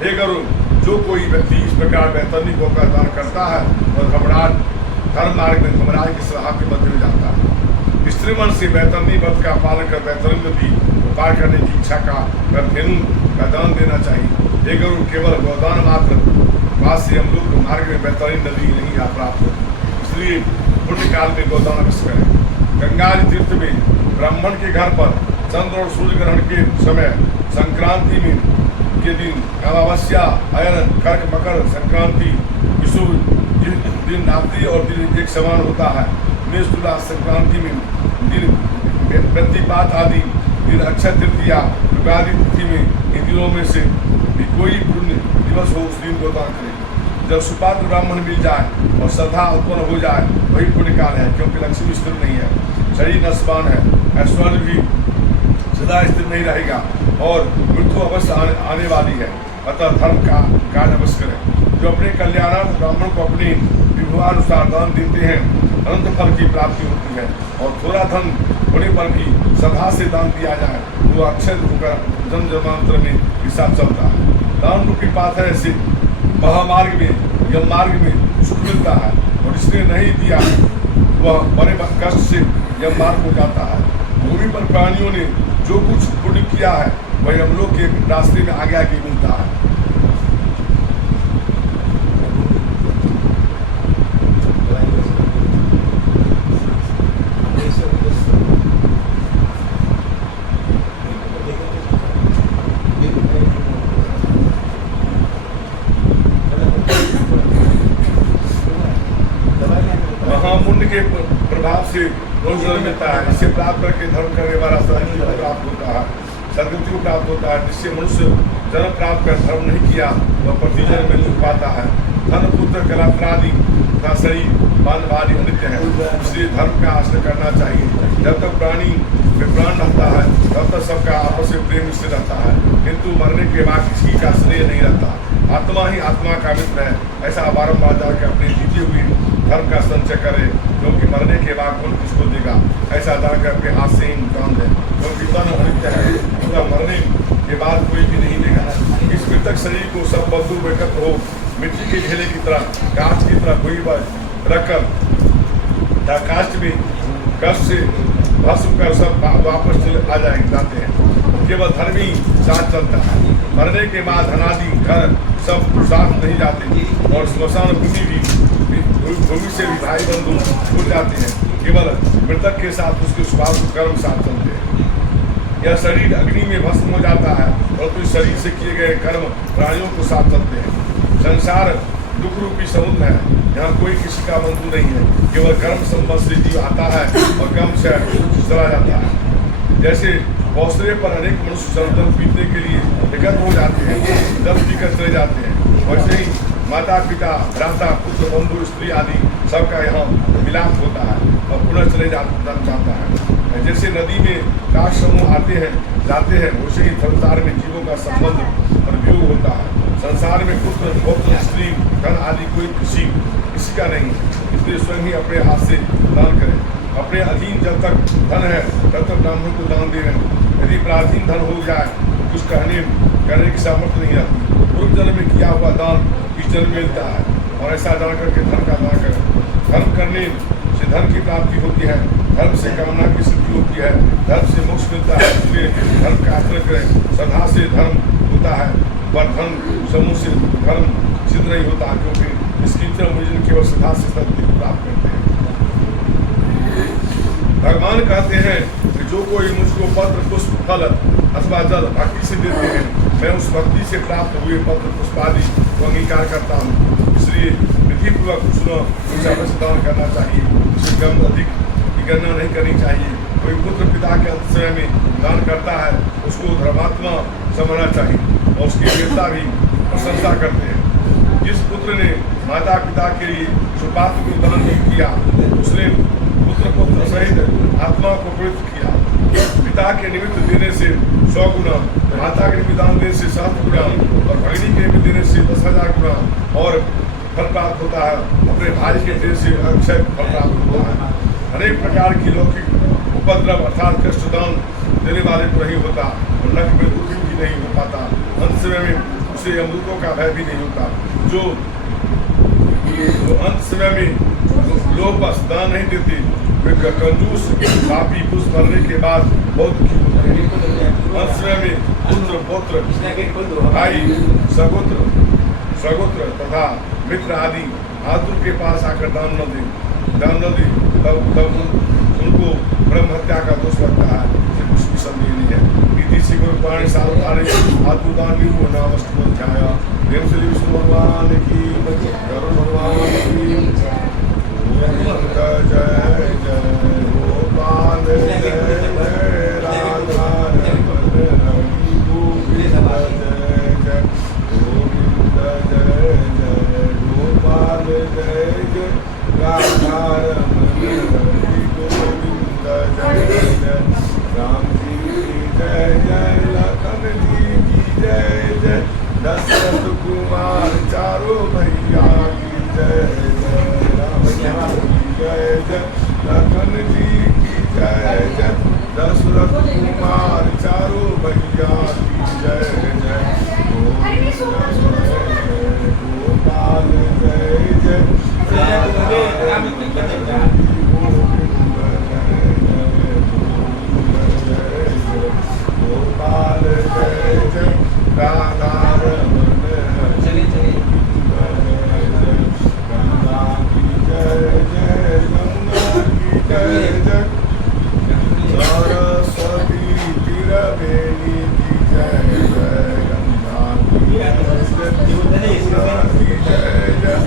हे गुरु, जो कोई व्यक्ति इस प्रकार वैतरणी गौ का दान करता है और धर्म मार्ग में धर्मराज की सलाह के मध्य में जाता है। स्त्री मन से वैतरणी व्रत का पालन कर वैतरणी नदी को पार करने की इच्छा का धेनु का दान देना चाहिए। हे गुरु, केवल गोदान मात्र पास से हम लोग मार्ग में वैतरणी नदी नहीं आ प्राप्त होती, इसलिए पुण्य काल में गोदान अवश्य करें। गंगा तीर्थ में ब्राह्मण के घर पर चंद्र और सूर्य ग्रहण के समय संक्रांति में के दिन अमावस्या अयन कर्क मकर संक्रांति विषु दिन रात्रि और दिन एक समान होता है। मेष तुला संक्रांति में दिन प्रतिपात आदि दिन अक्षय तृतीया युगादि तिथि में इन दिनों में से भी कोई पुण्य दिवस हो उस दिन गोदान करें। जब सुपात्र ब्राह्मण मिल जाए और श्रद्धा उत्पन्न हो जाए वही पुण्य काल है, क्योंकि लक्ष्मी स्थिर नहीं है, शरीर नस्वान है, ऐश्वर्य भी सदा स्थिर नहीं रहेगा और मृत्यु अवश्य आने वाली है। अतः धर्म का कार्य अवश्य करें। जो अपने कल्याणार्थ ब्राह्मण को अपने विभवानुसार दान देते हैं अनंत फल की प्राप्ति होती है, और थोड़ा धन होने पर भी श्रद्धा से दान दिया जाए तो अक्षय होकर जन्म जन्मांतर में हिसाब चलता है। दान रूपी पात्र से महामार्ग में यम मार्ग में सुख मिलता है, और इसने नहीं दिया वह बड़े कष्ट से यम मार्ग हो जाता है। भूमि पर प्राणियों ने जो कुछ पुण्य किया है वही हम लोग के रास्ते में आगे आगे मिलता है। महापुण्य के प्रभाव से रोजगार मिलता है। इससे प्राप्त करके धर्म करने वाला सदगति को प्राप्त होता है, सदगति को प्राप्त होता है। जिससे मनुष्य जन्म प्राप्त कर धर्म नहीं किया वह प्रतिजन्म में दुख पाता है। धन पुत्र कलात्रादि का शरीर बांधवादी अनित्य है, इसलिए धर्म का आश्रय करना चाहिए। जब तक प्राणी में प्राण रहता है तब तक सबका आपस में प्रेम से रहता है, किंतु मरने के बाद किसी का स्नेह नहीं रहता। आत्मा ही आत्मा का मित्र है, ऐसा बारम्बार जाकर अपने जीते हुए धर्म का संचय करे, क्योंकि मरने के बाद कौन किसको देगा। ऐसा जाकर अपने हाथ से ही निकाल दे, क्योंकि तन अनित्य है, पूरा मरने के बाद कोई भी नहीं देगा। इस मृतक शरीर को सब बंधु एकत्र हो मिट्टी के ढेले की तरह, कांच की तरह कोई रखकर काष्ठ में कष्ट से भस्म कर सब वापस आ जाते हैं। केवल धर्मी साथ चलता है। मरने के बाद धनादि घर सब साथ नहीं जाते और स्मशान भूमि से भी भाई बंधु भूल जाते हैं। केवल मृतक के साथ उसके स्वभाव कर्म साथ चलते हैं। यह शरीर अग्नि में भस्म हो जाता है और तो शरीर से किए गए कर्म प्राणियों को साथ चलते हैं। संसार दुख रूपी समुद्र है, यहाँ कोई किसी का बंधु नहीं है। केवल कर्म संबंध से जीव आता है और कर्म से चला जाता है। जैसे बौसरे पर अनेक मनुष्य जल पीने के लिए एकत्र हो जाते हैं, जल पीकर चले जाते हैं, वैसे ही माता पिता भ्राता पुत्र बंधु स्त्री आदि सबका यहाँ मिलाप होता है और पुनः चले जाता है। जैसे नदी में काश समूह आते हैं जाते हैं, वैसे ही संसार में जीवों का संबंध और वियोग होता है। संसार में पुत्र पौत्र स्त्री धन आदि कोई किसी का नहीं, इसलिए स्वयं ही अपने हाथ से दान करें। अपने अधीन जब तक धन है तब तक ब्राह्मणों को दान दें। यदि पराधीन धन हो जाए तो कुछ करने की सामर्थ्य नहीं रहती। पूर्व जन्म में किया हुआ दान इस जन्म मिलता है और ऐसा दान करके धन का दान करें। धर्म करने से धन की प्राप्ति होती है, धर्म से कामना की सिद्धि होती है, धर्म से मोक्ष मिलता है। इसलिए धर्म का आचरण करें। श्रद्धा से धर्म होता है पर धन समूह से धर्म सिद्ध नहीं होता, क्योंकि इसकी तरह केवल श्रद्धा से सत्य प्राप्त करते हैं। भगवान कहते हैं कि जो कोई मुझको पत्र पुष्प फल अथवा जल भक्ति से देते हैं, मैं उस भक्ति से प्राप्त हुए पत्र पुष्प आदि को अंगीकार करता हूँ। इसलिए विधिपूर्वक कुछ दान करना चाहिए, उससे कम अधिक की गणना नहीं करनी चाहिए। कोई पुत्र पिता के अंतःसमय में दान करता है, उसको धर्मात्मा समझना चाहिए और उसकी देवता भी प्रशंसा करते हैं। जिस पुत्र ने माता पिता के लिए सुपात्र को दान नहीं किया, उसने पुत्र सहित आत्मा को पवित्र किया। पिता के निमित्त देने से 100 गुना, माता के निमित्त दान देने से 7 गुना और भगिनी के निमित्त देने से 10,000 गुना और फल प्राप्त होता है। अपने भाई के देने से अक्षय फल प्राप्त होता है। अनेक प्रकार की लौकिक उपद्रव अर्थात कष्ट दान देने वाले को नहीं होता और नख में दुखी भी नहीं हो पाता। अंत समय में उसे अमृतों का भय भी नहीं होता। जो अंत समय में लोग बस दान नहीं देते, वे कंजूस पापी पुरुष मरने के बाद बहुत दुखी होते हैं। अंत समय में पुत्र पौत्र भाई सगोत्र तथा मित्र आदि आतुर के पास आकर दान न दे तब उनको ब्रह्म हत्या का दोष लगता है। कुछ भी संदेह नहीं है। नीति से गुरुपाणी सावधानी आत्मदान को नामस्त ध्याया। प्रेम से विष्णु भगवान की, गरुड़ भगवान की जय जय गोपाल जय जय राधा गोविंद जय जय गोविंद जय जय गोपाल जय जय राधा गोविंद जय जय राम जी की जय जय लखन जी की जय जय दशरथ कुमार चारों भैया की जय जय राम जी जय जय लखन जी की जय जय दशरथ कुमार चारों भैया की जय जय गोपाल जय जय गोपाल जय जय राधा रमण चलिए चलिए गंगा की जय जय गंगा की जय जय सरस्वती तिरवेणी की जय जय गंगा की जय जय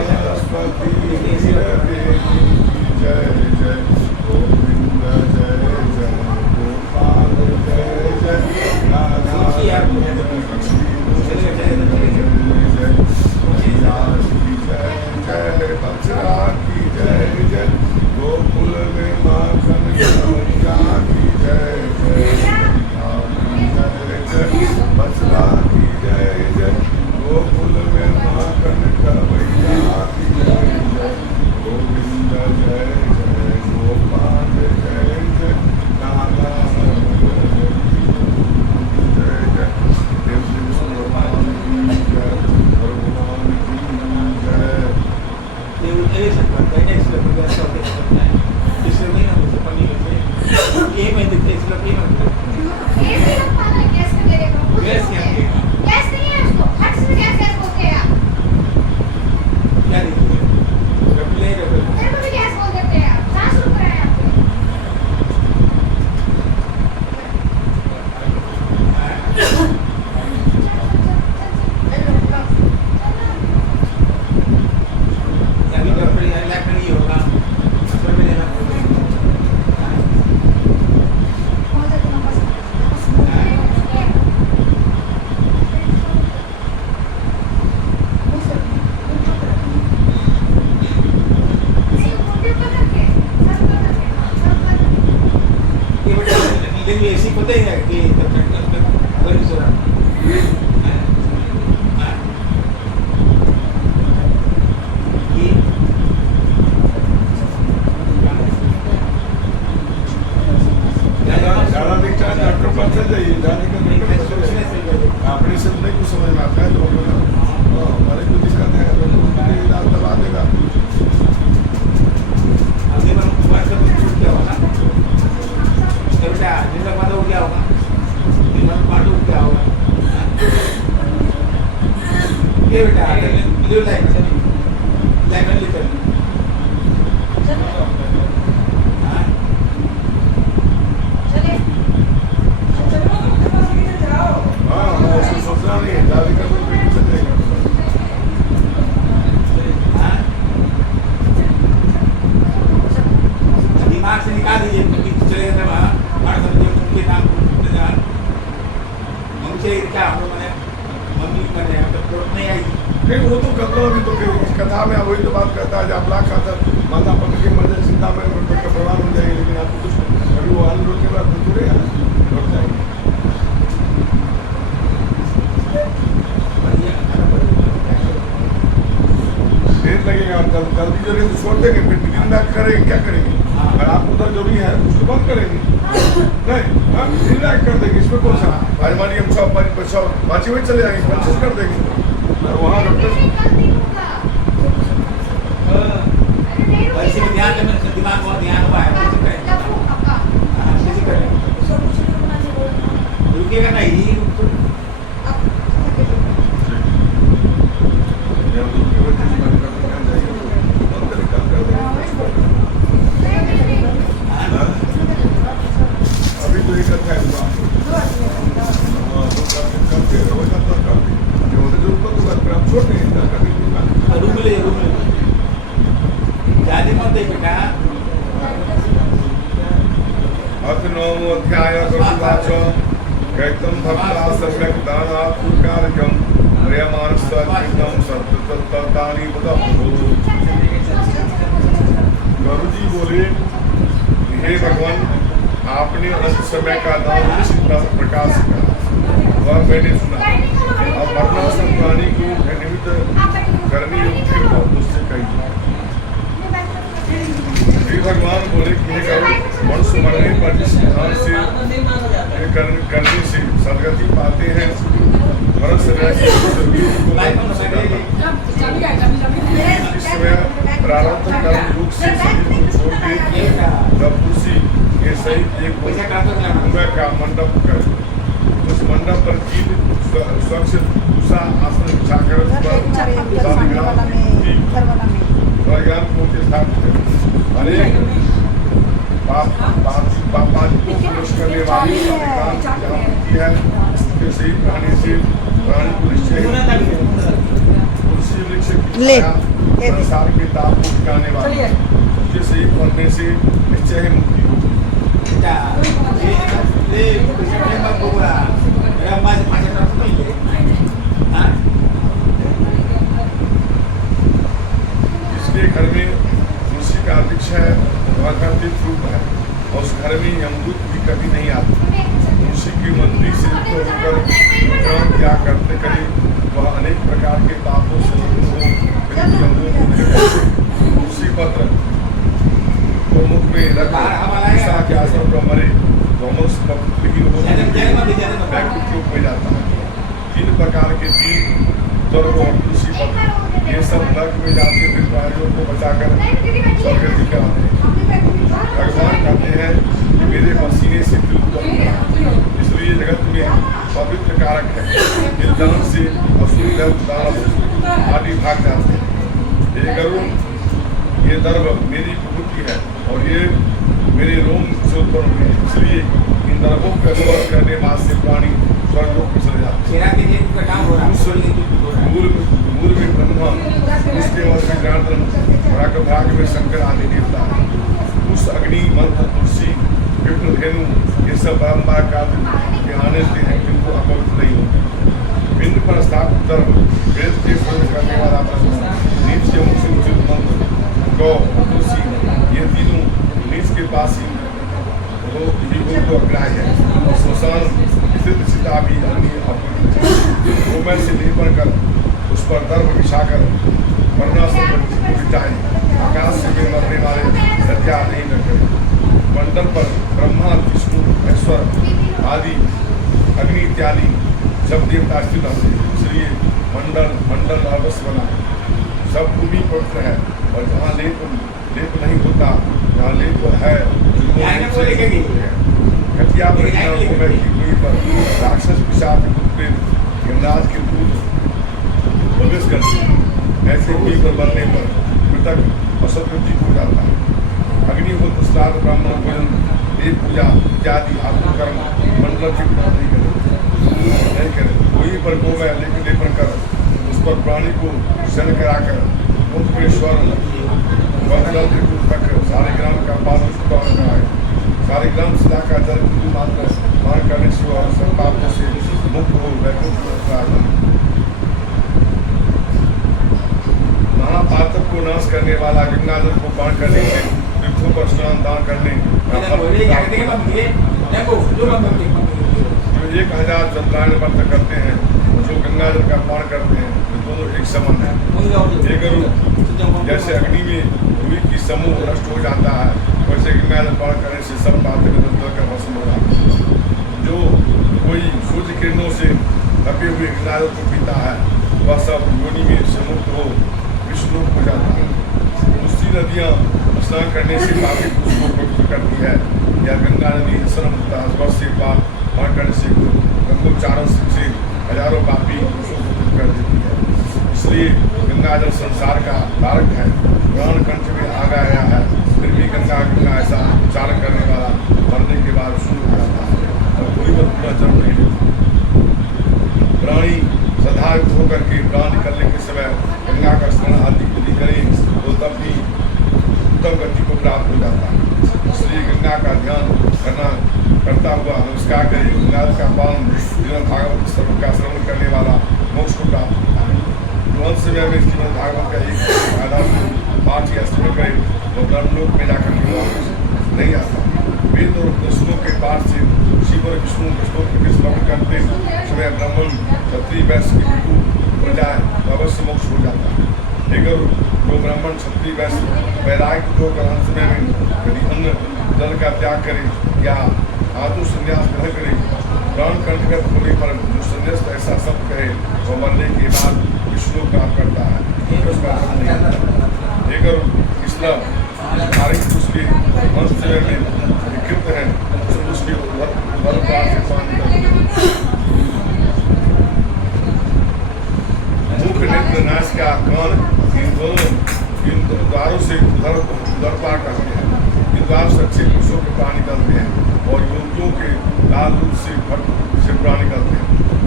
सरस्वती तिरवेणी की जय जय गोविंद जय जय गोपाल जय जय राधा जय बचरा की जय जय गोकुल में माखन गंगा की जय जय बचरा की जय जय गोकुल में माखन कवैया की जय जय गोविंद जय जय गोपाल जय जय राधा जय जय देव भगवान की जय भगवान की जय ये उल्टे सकता है नेक्स्ट लेवल का सब कुछ करना है इसलिए नहीं ना मुझे पनी है ये मैं देखते इसलिए नहीं ना गैस नहीं रख पाना गैस का मेरे को गैस क्या है गैस नहीं है उसको हट से गैस बोलते हैं क्या देखिए जब ले रहे हो मेरे को भी गैस बोल देते हैं कहां शुरू कर रहे हैं अभी जब पर इलेक्ट्रिक नहीं होगा पर में लेना ये बड़ा लेकिन ऐसी पता ही है कि तब तक अगर इस दौरान ज़्यादा दिखता है डॉक्टर पास चल जाइए जाने का अपने से नहीं कुछ समझ में आता है तो हमारे को दिक्कत है तो इलाज दबा देगा आगे पर मोबाइल से कुछ क्या होगा बेटा जिसका पता हो क्या होगा जिसका पाटू क्या होगा ये बेटा वीडियो लाइक लिख हाँ उसको सोचना नहीं है ज़्यादा दिक्कत तो पेट चल जाएगा दिमाग से निकाल दीजिए चले गए हमारा समझिए उनके नाम हमसे क्या हम लोग मैंने मम्मी मैंने हम तक प्रोट नहीं आई नहीं वो तो करता अभी तो फिर इस कथा में वही तो बात करता है जब लाख खाता माता पकड़ के मर जाए चिंता में प्रमाण हो जाएगी लेकिन आपको कुछ अभी वो हाल रोक के बाद तो थोड़े लौट जाएंगे देर लगेगा आप जल्दी जल्दी तो छोड़ देंगे फिर दिन रात करेंगे क्या करेंगे अगर आपको उधर जरूरी है उसको बंद करेंगे नहीं हम दिन रात कर देंगे इसमें कौन सा आज हमारी हम 5 बजे चले जाएंगे 25 कर देंगे और वहाँ डॉक्टर वैसे ध्यान में दिमाग बहुत ध्यान हुआ है रुकिएगा नहीं अभी तो एक अच्छा है रूम ले ज्यादा मत दे बेटा अथ नवमो अध्याय गरुवाच कैतम भक्ता सम्यक दानात्कारकम प्रियमानस्वकृतं सत्ततानि वदन्तु। गुरु जी बोले हे भगवान आपने अंत समय का दान जिस प्रकाश का वह मैंने सुना अब वर्णाश्रम प्राणी को निमित्त करने योग्य को मुझसे कही। श्री भगवान बोले कि हे करो मनुष्य मरने पर जिस ध्यान से करने से सदगति पाते हैं मनुष्य प्रारब्ध कर्म रूप से शरीर को छोड़ के तब उसी के सहित एक का मंडप कर अनेक पापा को पुरुष करने वाली अधिकांश जहाँ होती है इसके सही प्राणी से प्राणी को निश्चय तुलसी वृक्ष की छाया संसार के ताप को मिटाने वाली उसके सही पढ़ने से निश्चय ही मुक्ति होती है। इसके घर में तुलसी का वृक्ष है वह का तीर्थ रूप है और उस घर में यमदूत भी कभी नहीं आते। तुलसी की मंदिर से होकर प्राण त्याग करते करे वह अनेक प्रकार के पापों से तुलसी पत्र को मुख में रखा के आसन पर मरे तो मनुष्य विहीन रूप में जाता है। 3 प्रकार के 3 दुर्ग और तुलसी पत्र ये सब नर्क में जाते फिर प्राणियों को बचाकर स्वर्गति कराते हैं। भगवान कहते हैं कि मेरे पसीने से दिल करूँगा, इसलिए जगत में पवित्र कारक है। इस धर्म से असुर दानव आदि भाग जाते हैं। ये गरुड़ ये दर्भ मेरी प्रवृत्ति है और ये मेरे रोम से उत्पन्न हुए, इसलिए इन दर्भों का स्पर्श करने बाद से प्राणी स्वर्गलोक में चले जाते हैं। मूल में ब्रह्मा, उसके बाद में जनार्दन, भाग में शंकर आदि देवता है। उस अग्नि मंत्र तुलसी विष्णु धेनु ये सब बारम्बार काल के आने से हैं किंतु अपवित्र नहीं होते। बिंद पर स्थापित दर्भ वेद के प्रयोग करने वाला ब्रह्म, नीच के मुख से उचित मंत्र गौ तुलसी ये तीनों नीच के पास ही को अग्राह्य है और श्मशान स्थित सीता भी अग्नि अपवित्र गोमय से लेपन कर उस पर दर्भ बिछाकर मरना से मिटाए। आकाश से भी मरने वाले हत्या नहीं न करें। मंडल पर ब्रह्मा विष्णु महेश्वर आदि अग्नि इत्यादि सब देवता स्थित होते हैं, इसलिए मंडल अवश्य बना। सब भूमि पवित्र है और जहाँ लेप नहीं होता जहाँ लेप है घटिया पर राक्षस पिशाच यमराज के दूध प्रवेश करते हैं। ऐसे कोई पर बनने पर मृतक असत्कृति हो जाता है। अग्निहोत्र श्राद्ध ब्राह्मण भोजन देव पूजा इत्यादि आत्म कर्म मंडल के नहीं करें। कोई पर गोमय लेपन कर उस पर प्राणी को शन कराकर मुख में स्वर तक सारे ग्राम का पालन कराए। सारे ग्राम शिला का जल मात्र पान करने से और सब पापों से मुक्त हो वैकुंठ महापातक को नाश करने वाला गंगाजल को पान करने से तीर्थों पर स्नान दान करने 1000 चंद्रायण व्रत करते हैं जो गंगाजल का पान करते हैं दोनों एक समान है। जैसे अग्नि में धूल की समूह नष्ट हो जाता है वैसे गंगाजल पान करने से सब पातक का भस्म हो जाता है। जो कोई सूर्य किरणों से ढके हुए गंगाजल को पीता है वह सब योनि में से मुक्त हो विष्णु हो जाता है। दूसरी नदियाँ स्नान करने से पापी पुरुष को पवित्र करती है या गंगा नदी स्नान होता है स्पर्श से पान करने से गंगोच्चारण से हजारों पापी पुरुषों को पवित्र कर देती है। इसलिए गंगाजल संसार का तारक है। पुराण कंठ में आ गया है फिर भी गंगा ऐसा उच्चारण करने वाला मरने के बाद शुरू हो जाता है और कोई बात पूरा जन्म नहीं लेता। प्राणी सदायुक्त होकर के प्राण निकलने के समय गंगा का स्नान आदि यदि करें तो तब भी उत्तम गति को प्राप्त हो जाता है। इसलिए गंगा का ध्यान करता हुआ नमस्कार करें। गंगा का पावन भागवत का श्रवण करने वाला मोक्ष को प्राप्त होता है। जो अंत समय में श्रीमद् भागवत का एक आधार पाठ या श्रवण करे वो ब्रह्मलोक में जाकर नहीं आता। वेद और दर्शनों के पाठ से शिव और विष्णु के स्तोत्र के श्रवण करते समय ब्राह्मण क्षत्रिय वैश्य की मृत्यु हो जाए तो अवश्य मोक्ष हो जाता है। लेकिन जो ब्राह्मण क्षत्रिय वैश्य वैराग्य को अंत समय में यदि अन्न जल का त्याग करे या आतु संन्यास ग्रहण करे प्राण कंठगत होने पर जो संन्यास ऐसा शब्द कहे वो मरने के बाद विष्णु प्राप्त करता है उसका अर्थ नहीं होता। लेकिन इसलिए उसके अंश में विकृत है उसके वरदान से पान मुख नेत्र नाश का कान इन दोनों इन द्वारों से उधर पार करते हैं। इन द्वार से अच्छे पुरुषों के प्राण निकलते हैं और योगियों के लाल रूप से भट से प्राण निकलते हैं।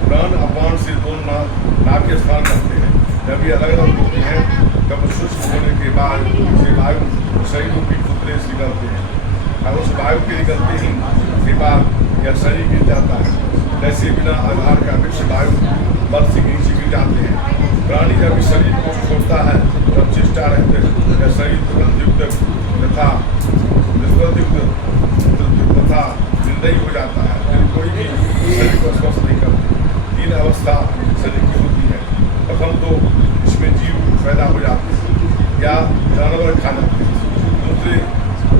प्राण अपान से दोनों नाक के स्थान करते हैं। जब ये अलग अलग होते हैं तब शुष्क होने के बाद से वायु शरीर रूपी पुतले से निकलते हैं। और उस वायु के निकलते ही के बाद यह शरीर गिर जाता है। जैसे बिना आधार का वृक्ष वायु बल से नीचे गिर जाते हैं। प्राणी जब इस शरीर को छोड़ता है तब चेष्टा रहते हैं। यह शरीर दुर्गंधयुक्त तथा तथा निर्दयी हो जाता है। फिर कोई भी शरीर को स्वस्थ नहीं करते। तीन अवस्था शरीर की होती है। प्रथम तो इसमें जीव पैदा हो जाते हैं या जानवर खा जाते हैं। दूसरे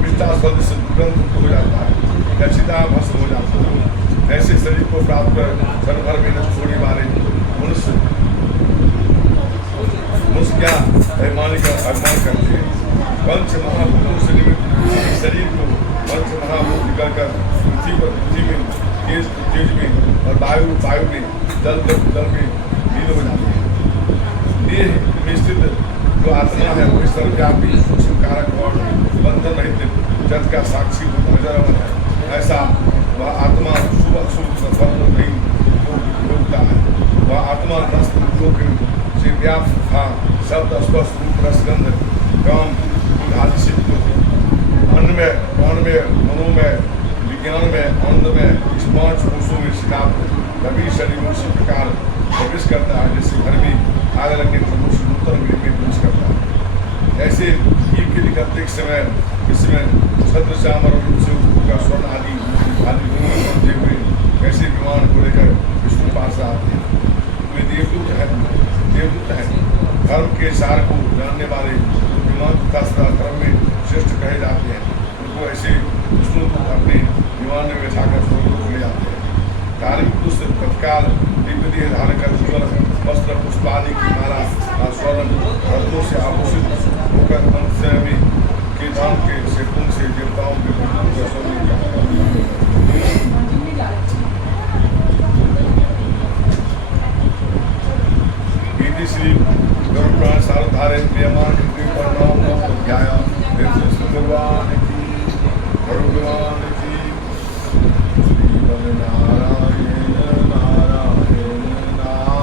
मिष्टा सदृश दुर्गंध हो जाता है या चिता भस्म हो जाता है। ऐसे शरीर को प्राप्त कर क्षण भर में नष्ट होने वाले मनुष्य क्या अभिमान करते हैं। पंच महाभूतों से निर्मित शरीर को पंच महाभूत निकलकर पृथ्वी में तेज में और वायु में जल में लीन हो जाते हैं। देह में स्थित जो आत्मा है वही सर्वव्यापी सूक्ष्म कारक और बंधन रहित जगत का साक्षी नजरवन है। ऐसा वह आत्मा शुभ अशुभ संबंध नहीं रोकता है। वह आत्मा 10 रूपों से व्याप्त था। शब्द स्पर्श रूप रसगंध काम आदि से अन्न में प्राण में मनो में विज्ञान में आनंद में इस 5 कोषों में शिकार कभी शरीर में उसी प्रकार प्रवेश करता है जैसे घर में आग लगने पर नूतन गृह में प्रवेश करता है। ऐसे जीव के निकलते समय इसमें छत्र श्यामर रूप से का स्वर्ण आदि बनते हुए कैसे विमान को लेकर विष्णु पास आते हैं। वे देवदूत है धर्म के सार को जानने वाले विमान तथा धर्म में श्रेष्ठ कहे जाते हैं। उनको ऐसे विष्णु अपने विमान में बैठाकर स्वर्ग ले जाते हैं। धार्मिक पुरुष तत्काल दिव्य देह धारण कर वस्त्र पुष्पादि की माला स्वर्ण रत्नों से आभूषित होकर अंत में के धाम के से कुंभ से देवताओं के श्री गरुड़ सारधारे प्रियमान भगवान की भगवान की श्री नारायण नारायण नारायण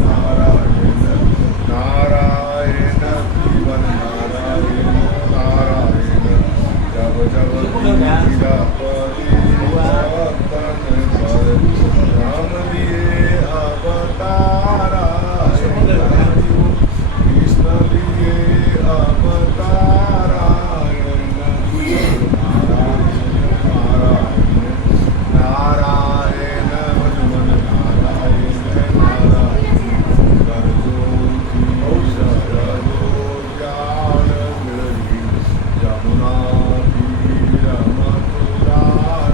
नारायण नारायण जीवन नारायण नारायण जब जब राम लिए अवतारा कृष्ण लिए अवतारा नारायण भजमन नारायण नारायण कर जो ज्ञान मिली यमुना तीर मथुरा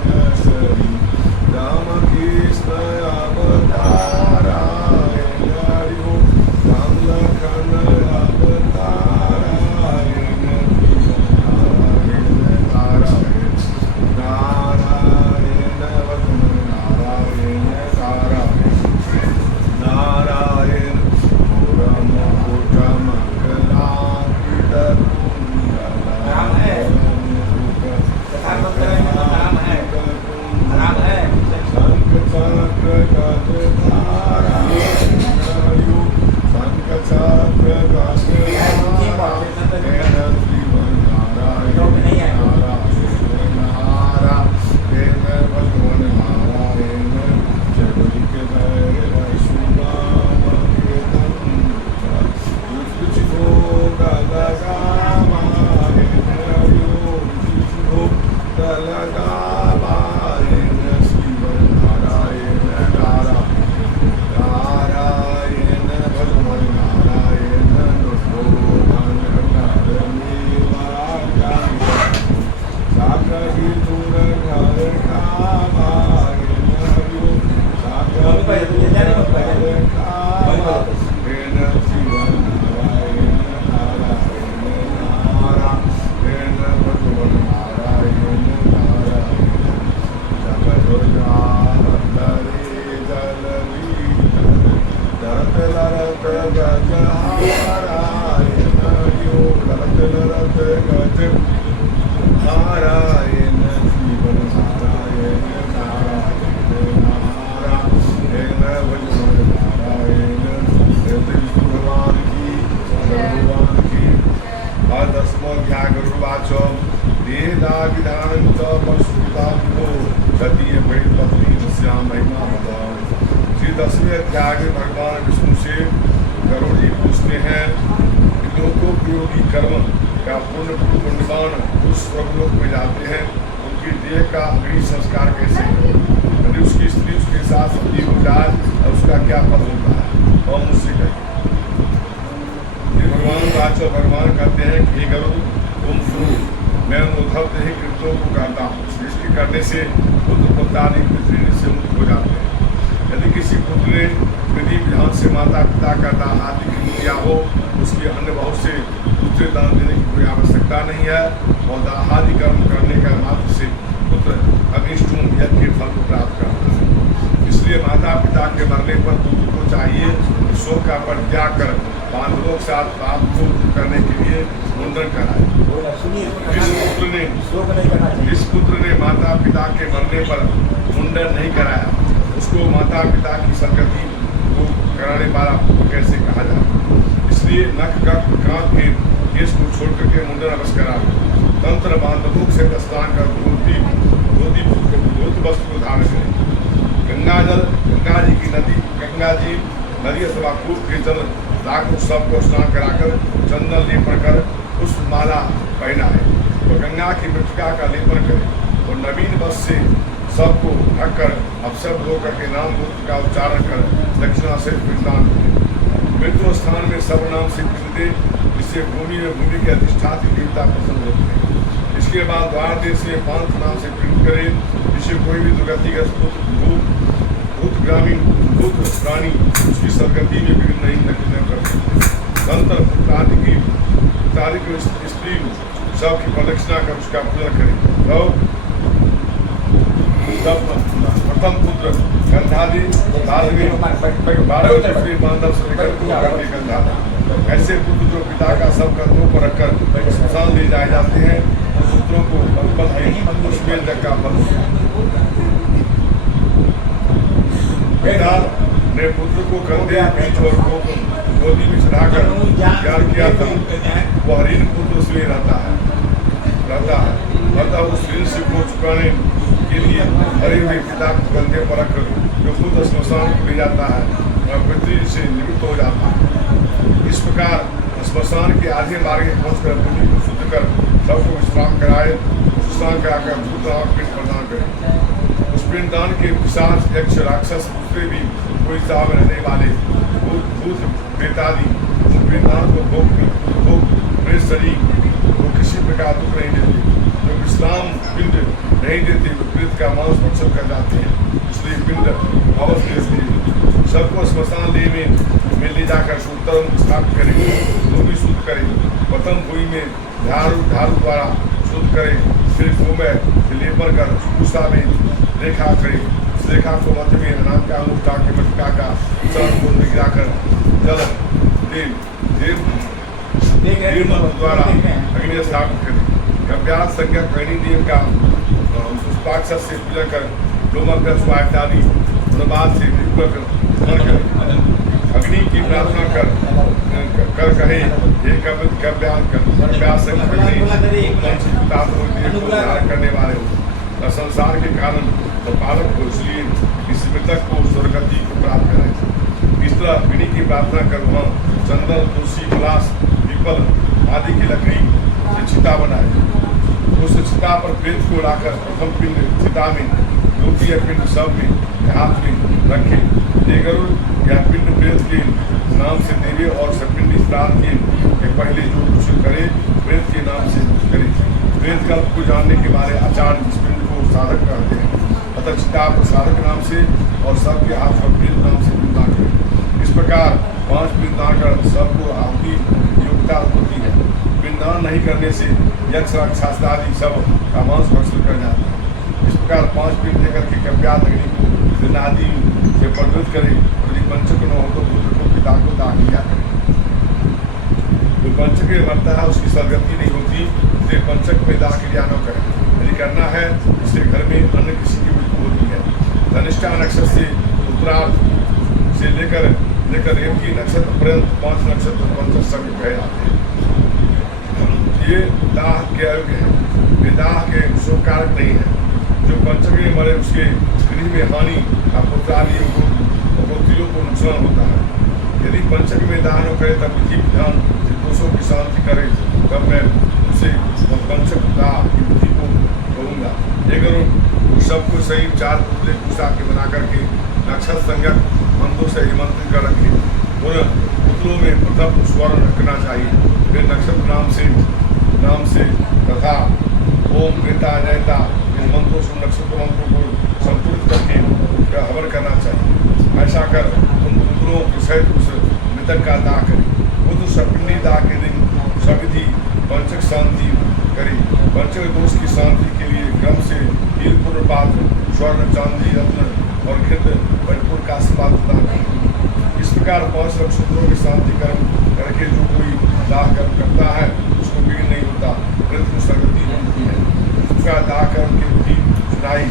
नगरी राम कृष्ण अवतारा राम लखन अवतारा नारायण भगवान नारायण नारायण पुरम पुटम गज नारायण जीवन नारायण नारायण नारायण नारायण भगवान की और 10वां अध्याय गुरुवाच वेदा विधान परशुतात्मो गतीय पत्नी श्याम महिमा भगवान। श्री 10वें अध्याय में भगवान विष्णु से गरुड़ जी पूछते हैं लोकोपयोगी कर्म का पुण्यवान उस स्वर्गलोक में जाते हैं उनकी देह का अग्नि संस्कार कैसे करें, यदि उसकी स्त्री उसके साथ सती हो जाए और उसका क्या फल होता है और मुझसे कहें। भगवान कहते हैं कि गरुड़ तुम सुनो, मैं उद्धव देही कृत्यों को करता हूँ, सृष्टि करने से पुत्र पुत्रादि पृथ्वी से मुक्त हो जाते हैं। यदि किसी पुत्र ने विधि विधान से माता पिता का दान आदि किया हो, उसके अन्य बहुत से दूसरे दान देने की कोई आवश्यकता नहीं है और दाहादि कर्म करने का मात्र से पुत्र अग्निष्टोम यज्ञ के फल को प्राप्त करता है। इसलिए माता पिता के मरने पर पुत्र को चाहिए शोक का परित्याग कर बांधवों के साथ पाप को करने के लिए मुंडन कराए। जिस पुत्र ने माता पिता के मरने पर मुंडन नहीं कराया उसको माता पिता की संगति को कराने वाला पुत्र कैसे कहा जाए। इसलिए नख कांत के केस को छोड़ करके मुंडन अवश्य करा। तंत्र बांधवों से स्नान कर धोती वस्त्र को धारण करें। गंगा जी नदी अथवा कूप के जल राग सबको स्नान कराकर चंदन लेपन कर पुष्प माला पहना है तो गंगा की मृतिका का लेपन करें और नवीन वस्त्र से सबको ढककर अपशब्द होकर के नाम मूर्ति का उच्चारण कर दक्षिणा से पिंडदान करें। मृत्यु स्थान में सब नाम से पिंड दे, जिससे भूमि में भूमि के अधिष्ठात्री देवता प्रसन्न होते हैं। इसके बाद द्वार देश में पांच नाम से पिंड करें, जिससे कोई भी दुर्गतिग्रस्त भूत ग्रामीण भूत प्राणी उसकी सदगति में विघ्न नहीं कर सकते। तंत्र पुत्रादि की स्त्री सबकी प्रदक्षिणा कर उसका पूजन करें। और प्रथम पुत्र गंधादि बांधव से लेकर गंधा ऐसे पुत्र जो पिता का सब कर्मों पर रखकर श्मशान ले जाए जाते हैं उन पुत्रों को उसमें जग का फल। पिता ने पुत्र को कंधे पीठ और गोदी में चढ़ाकर प्यार किया था, वह ऋण पुत्र से रहता है अतः उस ऋण से को चुकाने के लिए हरे हुए पिता को कंधे पर रखकर जो पुत्र श्मशान को ले जाता है वह पृथ्वी से निवृत्त हो जाता है। इस प्रकार श्मशान के आधे मार्ग पहुंचकर भूमि को शुद्ध कर सबको विश्राम कराए, स्नान कराकर भूत पिंड प्रदान करें। उस पिंडदान के पिशाच यक्ष राक्षस दूसरे भी कोई साव रहने वाले भूत प्रेतादि पिंडदान को भोग शरीर वो किसी प्रकार दुख नहीं देते। जो विश्राम पिंड नहीं देते वो प्रेत का मांस भक्षण कर जाते हैं, इसलिए पिंड अवश्य देते। सबको श्मशान में ले जाकर शुद्धतम स्थापित करें, वो भी शुद्ध करें। प्रथम भूमि में झाड़ू द्वारा शुद्ध करें, फिर गोमय लेपन कर पूसा में रेखा करें। इस रेखा को मध्य में अनाम का मुक्ता के मटका का चरण को गिराकर जल देव द्वारा अग्नि स्थापित करें। अभ्यास संज्ञक अग्नि देव का पुष्पाक्षर से पूजा कर इत्यादि बाद से अग्नि की प्रार्थना कर कहे करने वाले हो संसार के कारण तो पालक हो, इसलिए इस मृतक को स्वर्गति को प्राप्त करें। इस तरह अग्नि की प्रार्थना कर वहाँ चंदन तुलसी पलाश पीपल आदि की लकड़ी से चिता बनाए। उस चिता पर प्रेत को लाकर प्रथम पिंड चिता में द्वितीय पिंड सब में हाथ में रखे। ये गरुड़ या पिंड प्रेत के नाम से देवे और सपिंड स्नान के पहले जो कुछ करे प्रेत के नाम से करे। प्रेत कल्प को जानने के बारे आचार्य इस पिंड को साधक कहते हैं। अतः चिता पर साधक नाम से और सबके हाथ पर प्रेत नाम से पिंडदान करें। इस प्रकार 5 पिंडदान कर सबको आहुति योग्यता होती है। पिंडदान नहीं करने से यक्ष राक्षस आदि सब का मांस भक्षण कर जाता है। इस प्रकार 5 पिंड देकर के कृपया अग्नि को दिन आदि से प्रज्वलित करें। यदि पंचक न हो तो पुत्र को पिता को दान किया करें। तो पंचक में मरता है उसकी सदगति नहीं होती, इसलिए पंचक में दाह क्रिया न करें। यदि करना है इससे घर में अन्य किसी की मृत्यु होती है। धनिष्ठा नक्षत्र से उत्तरार्ध से लेकर रेवती नक्षत्र पर्यंत 5 नक्षत्र पंचक सब कहे जाते हैं। ये दाह के अयोग्य है, ये दाह के शुभ कारक नहीं है। जो पंचक में मरे उसके गृह में हानि पुत्रादियों को दिलों को नुकसान होता है। यदि पंचक में दाह न करे तब विधि विधान से दोषों की शांति करे, तब मैं उसे पंचक दाह की विधि को कहूँगा। ये करूँ सबको सही 4 पुतले पूछा के बना करके नक्षत्र संज्ञक मंत्रों से हिमंत्रित कर रखे। उन पुतलों में प्रथम स्वर्ण रखना चाहिए। फिर नक्षत्र नाम से तथा ओम वेता जयता इन मंत्रों से नक्षत्र मंत्रों को संपूर्ण करके उसका हवन करना चाहिए। ऐसा कर उन पुतलों के सहित उस मृतक का दाह करें। बुध सपिंडी दाह के दिन सविधि पंचक शांति करें। पंचक दोष की शांति के लिए क्रम से हीरपुर पात्र स्वर्ण चांदी रत्न और घृत भरपूर का दान करें। इस प्रकार 5 नक्षत्रों की शांति कर्म करके जो कोई दाह कर्म करता है उसको विघ्न नहीं होता, मृत को सदगति मिलती है। उसका दाह कर्म की विधि सुनाई।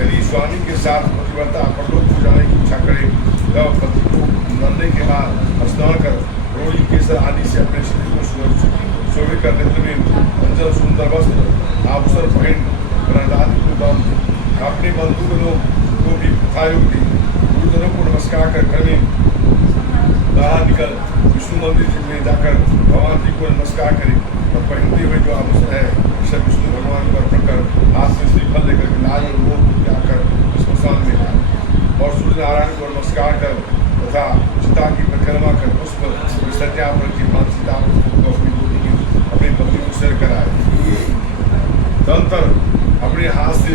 यदि स्वामी के साथ पतिव्रता परलोक को जाने की इच्छा करे तब पति को मरने के बाद स्नान कर रोड़ी केसर आदि से अपने शरीर को शोभित कर नेत्र में अंजन सुंदर वस्त्र आभूषण पहन राधि को बांध अपने बंधुगणों को भी प्रथायोग दी। गुरुजनों को नमस्कार कर घर में बाहर निकल विष्णु मंदिर में जाकर भगवान जी को नमस्कार करें और पहनते हुए जो आभूषण है सब विष्णु भगवान को अर्पण कर हाथ में श्रीफल लेकर के लाल और वो जाकर स्मशान में जाए और सूर्य नारायण को नमस्कार कर तथा चिता की परिक्रमा कर पुष्प सत्यापन के बाद सीता को अपनी गोदी की अपनी पत्नी को शेयर कराए। तंत्र अपने हाथ से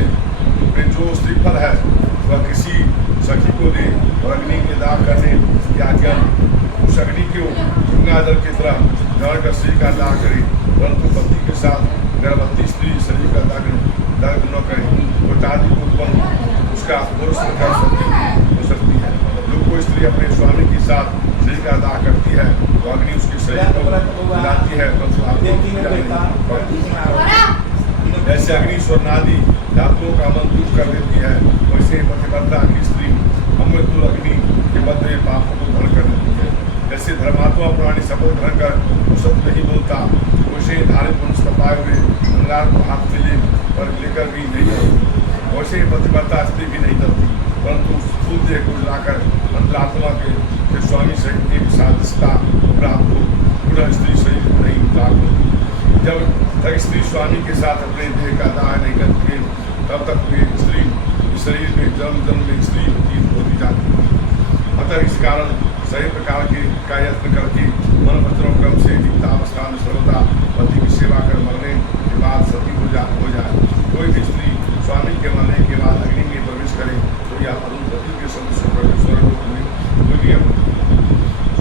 जो श्रीफल है वह किसी सखी को दे और अग्नि के दाह करने की आज्ञा उस अग्नि को गंगा जल की तरह जल कर शरीर का दाह करे, परंतु पति के साथ गर्भवती स्त्री शरीर का दाह न करे। वो दादी को उत्पन्न उसका पुरुष कर हो सकती है। जो कोई स्त्री अपने स्वामी के साथ शरीर का दाह करती है तो अग्नि उसके शरीर को जलाती है, जैसे अग्नि स्वर्णादि धातुओं का मन दूर कर देती है, वैसे पतिव्रता की स्त्री अमृत अग्नि के मध्य में पापों को ग्रहण कर देती है। जैसे धर्मात्मा प्राणी शपथ ग्रहण कर सत्य नहीं बोलता, वैसे धारित मनुष्य पाए हुए अंगार को हाथ में लेकर भी नहीं डरती, वैसे पतिव्रता स्त्री भी नहीं डरती, परंतु स्थूल देह को जलाकर अंतरात्मा के स्वामी शरीर के साथ प्राप्त हो पुनः स्त्री शरीर को नहीं प्राप्त होती। जब तक स्त्री स्वामी के साथ अपने देह का दाह नहीं करती तब तक वे स्त्री शरीर में जन्म में स्त्री होती जाती है। अतः इस कारण सही प्रकार का यत्न करके मन वचनों क्रम से दीप्तावस्था में सर्वदा पति की सेवा कर मरने के बाद सती हो जाए। कोई भी स्त्री स्वामी के मरने के बाद अग्नि में प्रवेश करे तो यह अरुंधति के समुद्र स्वर्गलोक में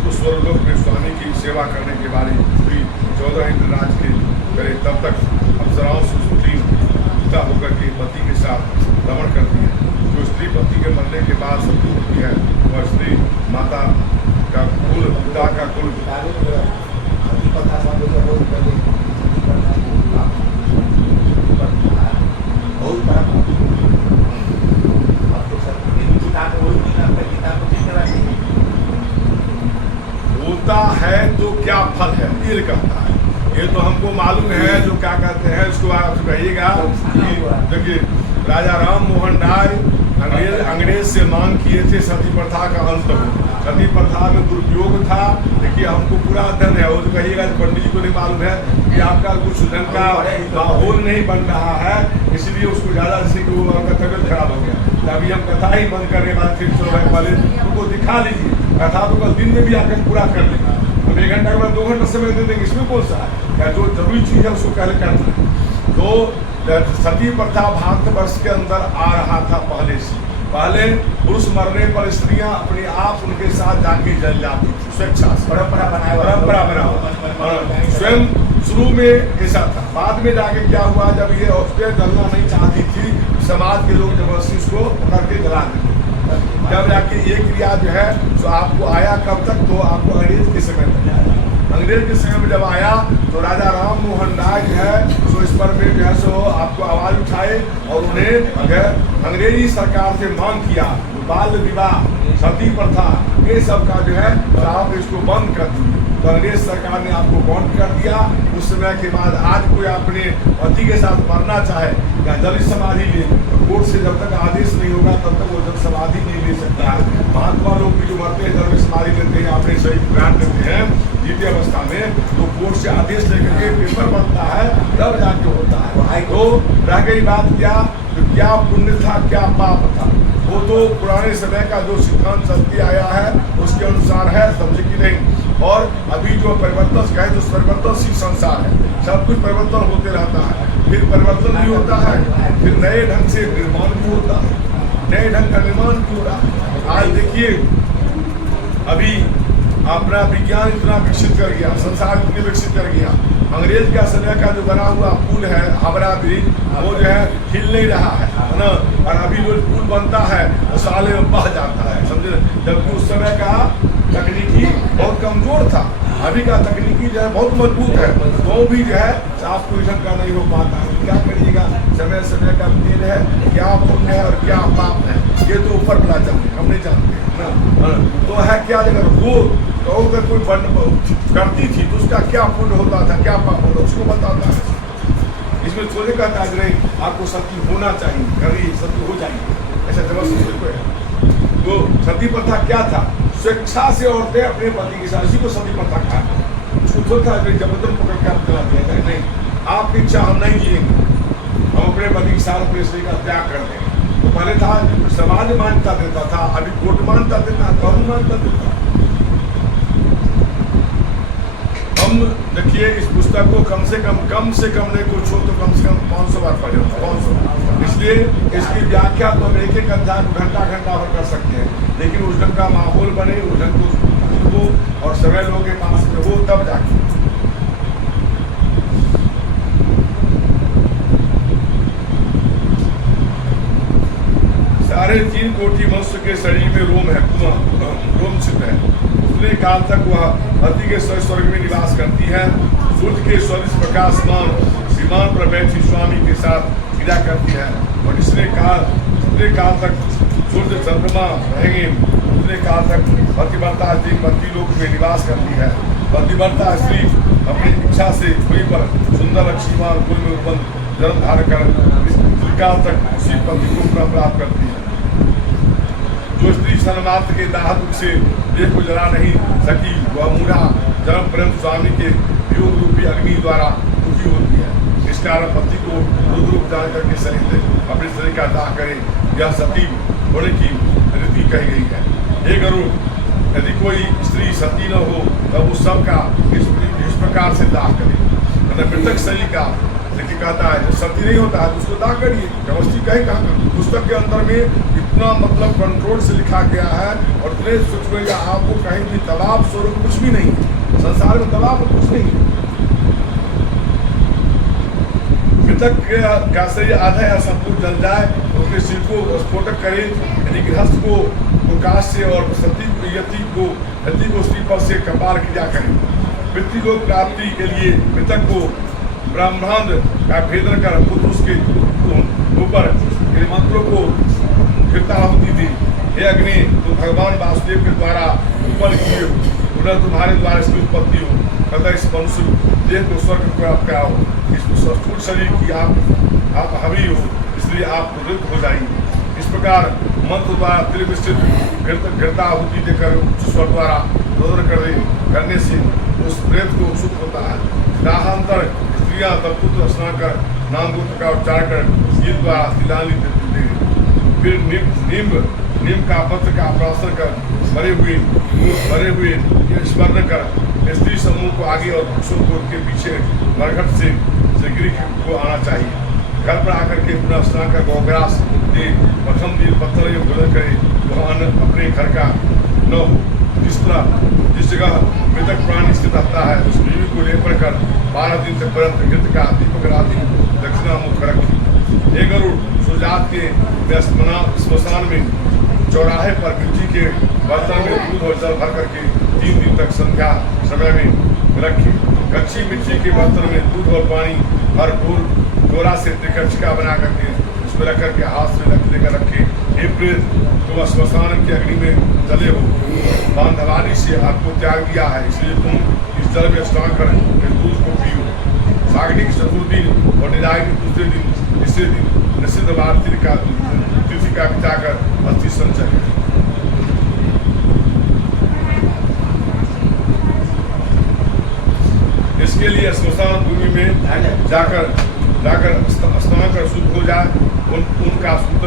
उस स्वर्गलोक में स्वामी की सेवा करने के बाद स्त्री 14 इंद्र राज के करे, तब तक अप्सराओं से स्त्री पिता होकर के पति के साथ रमण करती है। जो स्त्री पति के मरने के बाद शत्रु होती है वह स्त्री माता का कुल पिता का कुल होता है तो क्या फल है ये कहता है। ये तो हमको मालूम है, जो क्या कहते हैं उसको आप कहिएगा। देखिए राजा राम मोहन राय अंग्रेज से मांग किए थे सती प्रथा का अंत हो। सती प्रथा में दुरुपयोग था। देखिए हमको पूरा अध्ययन है, वो जो कहिएगा पंडित जी को नहीं मालूम है कि आपका कुछ ढंग का माहौल नहीं बन रहा है, इसलिए उसको ज़्यादा जैसे कि वो आपका तबियत खराब हो गया। अभी हम कथा ही बंद करने बाद फिर चलो वाले उनको दिखा लीजिए। कथा तो कल दिन में भी आकर पूरा कर लेगा। हम 1 घंटा के बाद 2 घंटा समय दे देंगे, इसमें कौन सा है। क्या जो जरूरी चीज़ है उसको पहले करना है। तो सती प्रथा भारतवर्ष के अंदर आ रहा था पहले पुरुष मरने पर स्त्रियां अपने आप उनके साथ जाके जल जाती थी, स्वेच्छा परंपरा बना स्वयं शुरू में ऐसा था। बाद में जाके क्या हुआ, जब ये औरतें जलना नहीं चाहती थी, समाज के लोग जबरदस्ती उसको करके जला देते। जब जाके ये क्रिया जो है तो आपको आया कब तक, तो आपको अंग्रेज के समय तक आया। अंग्रेज के समय में जब आया तो राजा राम मोहन राय जो है सो इस पर जो है सो आपको आवाज उठाए और उन्हें अंग्रेजी सरकार से मांग किया बाल विवाह, सती प्रथा, ये सब का जो है आप इसको बंद कर दिए। तो अंग्रेज सरकार ने आपको बंद कर दिया। उस समय के बाद आज कोई अपने पति के साथ मरना चाहे या जल समाधि ले, तो कोर्ट से जब तक आदेश नहीं होगा तब तक वो जल समाधि नहीं ले सकता है। महात्मा लोग भी जो मरते हैं जल समाधि लेते हैं, आपने सही बयान देते हैं जीते अवस्था में, तो कोर्ट से आदेश लेकर के पेपर बनता है तब जाके होता है। तो रह गई बात क्या पुण्य था क्या पाप था, वो तो पुराने समय का जो सिद्धांत चलती आया है उसके अनुसार है, समझे कि नहीं। और अभी जो परिवर्तन कहे तो परिवर्तनशील संसार है, सब कुछ परिवर्तन होते रहता है, फिर परिवर्तन भी होता है, फिर नए ढंग से निर्माण भी होता है, नए ढंग का निर्माण भी हो रहा है। आज देखिए अभी अपना विज्ञान इतना विकसित कर गया, संसार इतने विकसित कर गया, अंग्रेज का समय का जो बना हुआ पुल है हावड़ा ब्रिज, वो जो है हिल नहीं रहा है ना, और अभी जो पुल बनता है वो साले में बह जाता है, समझे। जबकि उस समय का तकनीकी बहुत कमजोर था, अभी का तकनीकी जो है बहुत मजबूत है, तो भी जो है आपको ढंग का नहीं हो पाता है। क्या करिएगा, समय समय का खेल है, क्या पुण्य है और क्या पाप है ये तो ऊपर वाला जानते, हम नहीं जानते ना। तो है क्या अगर वो तो अगर कोई करती थी तो उसका क्या पुण्य होता था, क्या पाप होता, उसको बताता है। इसमें सोने का ताज नहीं, आपको सती होना चाहिए, कभी सती हो जाएगी, ऐसा जबरदस्ती कोई है। तो सती प्रथा क्या था, स्वेच्छा से औरतें अपने पति के साथ, इसी को सती प्रथा कहा। उसको खुद था जबरदस्त पकड़ के आप चला दिया जाए, नहीं आपकी इच्छा हम नहीं जिएंगे, हम अपने पति के साथ अपने शरीर का त्याग कर देंगे। तो पहले था समाज मान्यता देता था, अभी कोर्ट मान्यता देता है, कानून मान्यता देता है। हम देखिए इस पुस्तक को कम से कम नहीं कुछ हो तो कम से कम 500 बार पढ़े, 500। इसलिए इसकी व्याख्या तो हम एक अध्याय को घंटा भर कर सकते हैं, लेकिन उस ढंग का माहौल बने, उस ढंग को और समय लोगों के पास में हो तब जाके। साढ़े 3 कोटि मनुष्य के शरीर में रोम है, रोम छिद्र है। उतने काल तक वह धरती के स्वर्ग में निवास करती है। सूर्य के स्वरिश प्रकाशमान विमान पर बैठी स्वामी के साथ क्रिया करती है, और इतने काल तक सूर्य चंद्रमा रहेंगे, उतने काल तक पतिव्रता स्त्री पति लोक में निवास करती है। पतिव्रता स्त्री अपनी इच्छा से वहीं पर सुंदर लक्ष्मीवान कुल में उत्पन्न जन्म धारण कर काल तक उसी पति को प्राप्त करती है। जो स्त्री सन्मात्र के दाह दुख से देह को जला नहीं सकी, वह मूढ़ा जन्म परम स्वामी के वियोग रूपी अग्नि द्वारा दुखी होती है। इस कारण पति को रुद्र उपचार करके सहित अपने शरीर का दाह करे, यह सती होने की रीति कही गई है। हे गरुड़, यदि कोई स्त्री सती न हो तब उस सब का इस प्रकार से दाह करे। मृतक शरीर का लेकिन कहता है जो सती नहीं होता है तो उसको दाह करिए, व्यवस्थित कहीं कहा। पुस्तक के अंदर में इतना मतलब कंट्रोल से लिखा गया है, और इतने सोचेगा आपको कहीं भी दबाव स्वरूप कुछ भी नहीं, संसार में दबाव कुछ नहीं। मृतक का शरीर आधा या संपूर्ण जल जाए तो उसके सिर को स्फोटक करे, यदि गृहस्थ को प्रकाश से और सती यति को स्त्री पर से कपार क्रिया करे। मृत्यु लोक प्राप्ति के लिए मृतक को ब्रह्मांड का भेदन कर पुरुष के ऊपर मंत्रों को गिरता होती थी। हे अग्नि, तो भगवान वासुदेव के द्वारा ऊपर किए पुनः तुम्हारे द्वारा इसकी उत्पत्ति हो, तथा इस मनुष्य देह को स्वर्ग प्राप्त कराओ। इस स्थूल शरीर की आप हवी हो, इसलिए आप प्रवृत्त हो जाएंगे। इस प्रकार मंत्र द्वारा त्रिविष्ठित गिरता होती देकर स्वर द्वारा रोदन करने से उस प्रेत को सुख होता है। दाहांतर स्त्रियां तब पुत्र स्नान कर नाम गोत्र का उच्चार कर गीत द्वारा तिलानी देते हैं। फिर नीम का पत्र का प्राशन कर भरे हुए स्मरण कर स्त्री समूह को आगे और पुरुषों को उनके पीछे मरघट से गृह को आना चाहिए। घर पर आकर के पुनः स्नान का गौग्रास दे, प्रथम दिन पत्थर या भोजन करे, वह अपने घर का न हो। जिस जगह मृतक प्राणी स्थित रहता है उस बीवी को लेकर कर 12 दिन से पर्यंत घृत का दीपक राधि दक्षिणा मुख रखी। हे गरुड़, सूर्यास्त के स्मशान में चौराहे पर मिट्टी के बर्तन में दूध और जल भर करके 3 दिन तक संध्या समय में रखी। कच्ची मिट्टी के बर्तन में दूध और पानी भरपूर डोरा से त्रिकक्षिका बना करके उसमें रख करके हाथ से लेकर रखे। हे प्रेत, तुम श्मशान की अग्नि में जले हो, बांधवानी से आपको त्याग दिया है, इसलिए तुम इस जल में स्नान कर दूध को पियो। सागनी की चतुर्थी और निराय के दूसरे दिन तीसरे दिन निषिद्ध वार तिथि का बिताकर अस्थि संचय। इसके लिए श्मशान भूमि में जाकर स्नान कर शुद्ध हो जाए। उनका शुद्ध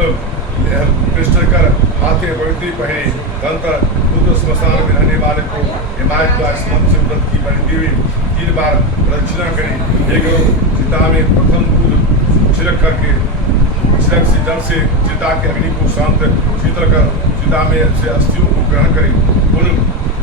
कृष्ण कर हाथे पवित्री पहने तंत्र बुद्ध श्मशान में रहने वाले को हिमायत द्वारा स्मरण से व्रत की बनी हुई 3 बार प्रदक्षिणा करें। एक लोग चिता में प्रथम दूध छिड़क करके छिड़क से जल से चिता के अग्नि को शांत शीतल कर चिता में से अस्थियों को ग्रहण करें। उन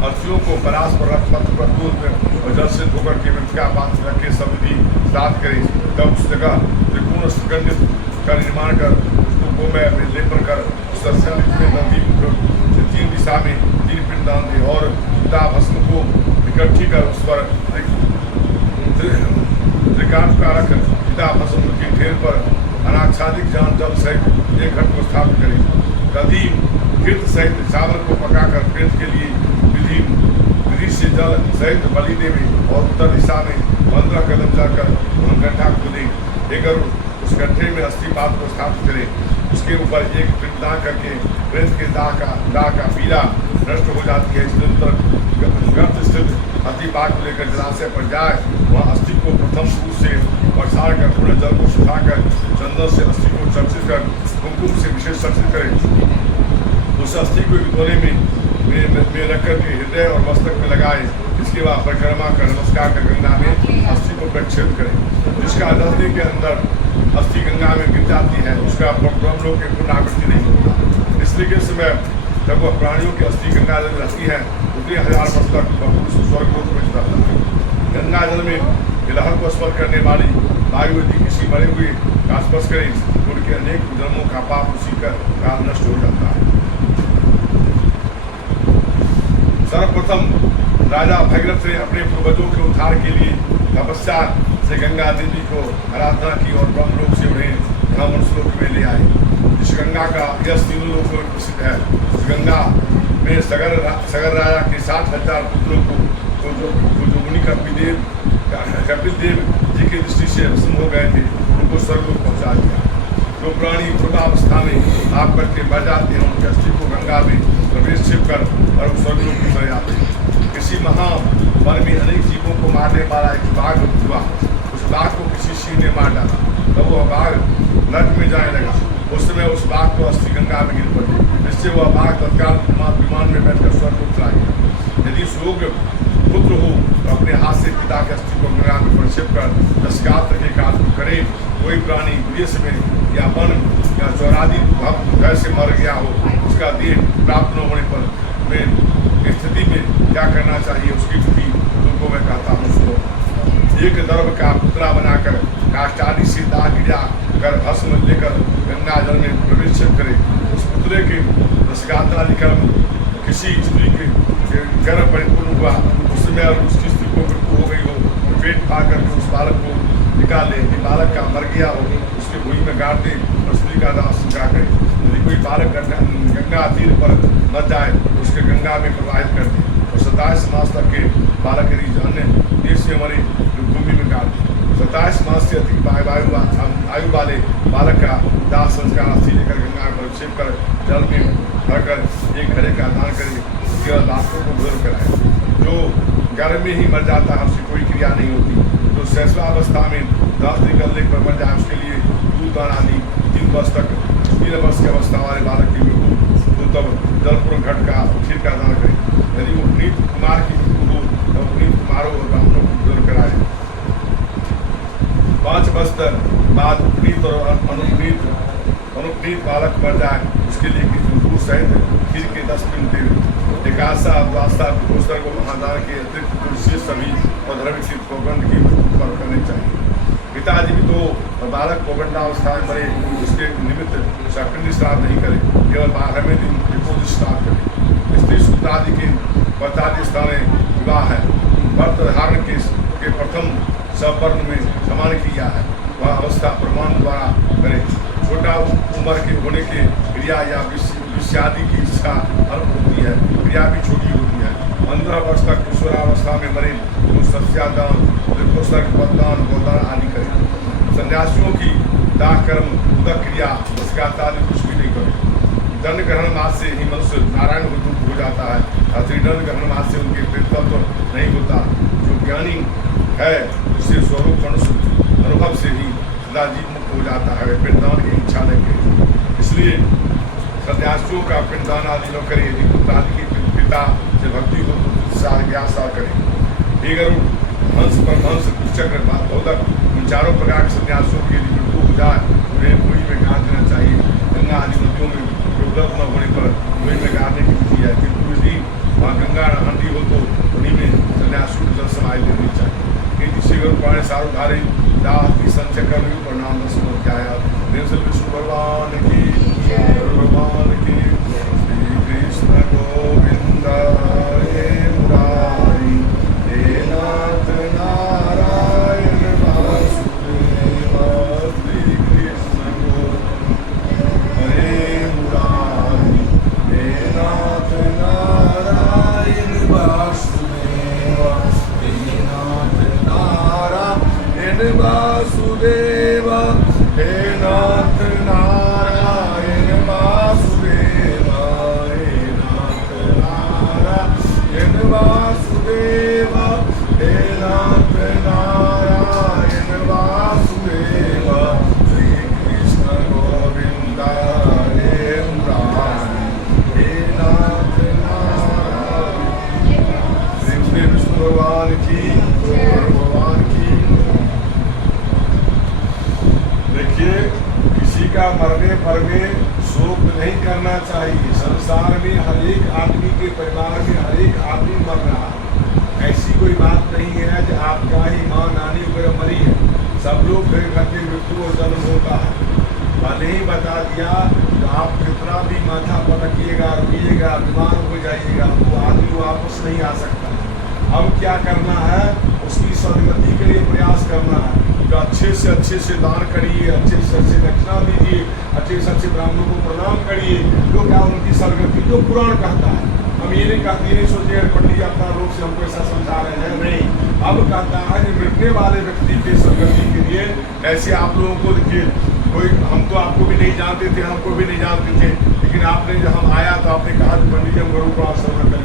अस्थियों को परास पर रख पत्र पर दूध और जल से धोकर के मृतिका पात्र रख के सब्जी श्राद्ध करें। तब उस जगह त्रिकोण सुगंधित का निर्माण कर उसको गोमय में लेपन कर उस में नदी 3 दिशा में 3 पिंडदान दे और चिता भस्म को इकट्ठी कर उस पर त्रिकांत का रख चिता भस्म के ढेर पर अनाच्छादित जान जल सहित एक घट को स्थापित करें। दधी घृत सहित चावल को पकाकर प्रेत के लिए विधि से जल सहित बलि देवे और उत्तर दिशा में 15 कदम जाकर गड्ढा खोदे। एक उस गड्ढे में अस्थि पात्र को स्थापित करें। उसके ऊपर एक पिंडदान करके प्रेत के दाह का पीला नष्ट हो जाती है। इसके उत्तर गर्भ स्थित अस्थि पात्र को लेकर जलाशय पर जाए। वहाँ अस्थि को प्रथम सूर्य से बरसार कर पूरे जल को सुखाकर चंदन से अस्थि को चर्चित कर कुमकुम से विशेष चर्चित करें। उस अस्थि को विधोने में रख करके हृदय और मस्तक में लगाए। इसके बाद परिक्रमा कर नमस्कार कर गंगा में अस्थि को प्रक्षेप करें। जिसका 10 दिन के अंदर अस्थि गंगा में गिर जाती है उसका ब्रह्मलोक के पुनरावृत्ति नहीं होता। इसलिए के समय जब वह प्राणियों की अस्थि गंगा जल में रहती है उतने 1000 वर्ष तक स्वर्गलोक में जाता है। गंगा जल में लहर को स्पर्श करने वाली वायु यदि किसी मरे हुए का स्पर्श करे उनके अनेक जन्मों का पाप उसी का काल नष्ट हो जाता है। सर्वप्रथम राजा भगीरथ ने अपने पूर्वजों के उद्धार के लिए तपस्या से गंगा देवी को आराधना की और ब्रह्मलोक से उन्हें यहाँ मनुष्यलोक में ले आए। इस गंगा का यश 3 लोकों में प्रसिद्ध है। इस गंगा में सगर राजा के 60,000 पुत्रों को जो मुनि कपिल देव जी की दृष्टि से भस्म हो गए थे उनको स्वर्गलोक पहुँचा दिया। जो प्राणी पूर्वावस्था में आप करके मर जाते हैं उनके अस्थि को गंगा में प्रवेश कर और स्वर्गलोक में चले जाते हैं। किसी वन में अनेक जीवों को मारने वाला एक बाघ हुआ। उस बाघ को किसी सिंह ने मार डाला तब वह बाघ नर्क में जाने लगा। उस समय उस बाघ को अस्थि गंगा में गिर पड़ी, जिससे वह बाघ तत्काल विमान में बैठकर स्वर्ग को चला गया। यदि सुयोग्य पुत्र हो तो अपने हाथ से पिता के अस्थि को गंगा में प्रक्षेप कर 10 गात्र के कार्य करे। कोई प्राणी विदेश में या वन या चौरादी घर से मर गया हो उसका देह प्राप्त न होने पर स्थिति में क्या करना चाहिए उसकी विधि तुमको मैं कहता हूँ सुनो। एक दर्भ का पुतला बनाकर काष्ठादि से दाग गिरा कर भस्म लेकर गंगा जल में प्रवेश करे। उस पुतले के दशगात्रादि कर्म किसी स्त्री के गर्भ परिपूर्ण हुआ उस समय और उसकी स्त्री को मृत्यु हो गई हो तो पेट फाड़ करके उस बालक को निकाल ले। यदि बालक का मर गया हो उसके भूमि में गाड़ दे और स्त्री का दाह स्वीकार करे। यदि कोई बालक गंगा तीर पर न जाए तो उसके गंगा में प्रवाहित कर दे और 27 मास तक के बालक यदि अन्य देश से मरे तो भूमि में गाड़ दे। 27 मास से अधिक आयु वाले बालक का दाह संस्कार अस्थि लेकर गंगा में प्रक्षेप कर जल में भरकर एक घड़े का दान करे। उसके बाद बालकों को भोजन कराए। जो गर्भ में ही मर जाता है उसकी कोई क्रिया नहीं होती। जो शैशवावस्था में 10 दिन गलने पर मर जाए उसके लिए दूध दान आदि 3 वर्ष तक 3 वर्ष की अवस्था वाले बालक की मृत्यु तो तब जलपूर्ण घट का खीर का दान करें। यदि वो पुनीत कुमार की मृत्यु हो तो पुनीत कुमारों और ब्राह्मणों को भोजन कराए। 5 वर्ष बाद पुनीत और अनुपुनीत बालक मर जाए उसके लिए दूध सहित खीर के 10 पिंड देवे। एकादशा द्वादशा गोस्तर को महादान के अतिरिक्त तुलसी सभी और धर्म की सौगंध की पर करने चाहिए। पिताजी भी तो बालक पौगंडावस्था में मरे, उसके निमित्त सकृत श्राद्ध नहीं करे, केवल 12वें दिन एकोदश श्राद्ध करे। स्त्री सूत्र आदि के पतादि स्थान विवाह है, व्रत धारण के प्रथम सवर्ण में समान किया है, वह अवस्था प्रमाण द्वारा करे। छोटा उम्र के होने के क्रिया या विषयादि की इच्छा अल्प होती है, क्रिया भी छोटी होती है। 15 वर्ष तक किशोरावस्था में मरे तो सत्यादान, पददान, गोदान आदि करे। सन्यासियों की दाह कर्म, उदक क्रिया, बसकाता आदि कुछ भी नहीं करे। दंड ग्रहण मास से ही मनुष्य नारायण हो जाता है, त्रिदंड ग्रहण मास से उनके प्रेतत्व नहीं होता। जो ज्ञानी है उससे स्वरूप मनुष्य अनुभव से ही सदा जीव मुक्त हो जाता है, पिंडदान की इच्छा नहीं करेगी। इसलिए सन्यासियों का पिंडदान आदि न करे। यदि पुत्र आदि के पिता से भक्ति हो तो सार ज्ञासा करे। हे गरुड़, हंस परमहंस, चक्र, बोधक, इन चारों प्रकार के सन्यासियों की यदि मृत्यु हो जाए उन्हें कुएं में गाड़ देना चाहिए। गंगा आदि नदियों में उपलब्ध न होने पर कुएं में गाड़ने की विधि है, किंतु यदि वहाँ गंगा आंधी हो तो उन्हीं में सन्यासियों को जल समाधि देनी चाहिए। गरुड़ सारुधारी दाती संचय कर प्रणाम समर्प्याया। विष्णु भगवान की, भगवान की। श्री कृष्ण गोविंद हे मुरारी, हे नाथ नारायण वासुदेव। श्री कृष्ण गोविंद हे मुरारी, हे नाथ नारायण वासुदेव। हे नाथ नारायण वासुदेव, हे नाथ नारायण वासुदेव, हे नाथ नारायण वासुदेव, हे नाथ नारायण वासुदेव। श्री कृष्ण गोविंद हे मुरारी, हे नाथ नारायण। श्री विष्णु भगवान की, भगवान की। देखिए, किसी का मरने पर में शोक नहीं करना चाहिए। संसार में हर एक आदमी के परिवार में हर एक आदमी मर रहा है। ऐसी कोई बात नहीं है कि आपका ही माँ नानी वगैरह मरी है। सब लोग फिर करके मृत्यु और जन्म होता है। मैंने ही बता दिया कि आप कितना भी माथा पटकिएगा, रोइएगा, बीमार हो जाइएगा, वो आदमी वापस नहीं आ सकता। अब क्या करना है, उसकी सदगति के लिए प्रयास करना है। तो अच्छे से दान करिए, अच्छे से अच्छे दक्षिणा दीजिए, अच्छे से अच्छे ब्राह्मणों को प्रणाम करिए, जो क्या उनकी सदगति जो पुराण कहता है। हम ये नहीं कहते, ये नहीं सोचे पंडित जी अपना लोग से हमको ऐसा समझा रहे हैं, नहीं। अब कहता है कि मरने वाले व्यक्ति के सदगति के लिए ऐसे आप लोगों को देखिए, कोई हम तो आपको भी नहीं जानते थे, हमको भी नहीं जानते थे, लेकिन आपने जब हम आया तो आपने कहा कि पंडित जी हम गुरु को आश्रम करेंगे।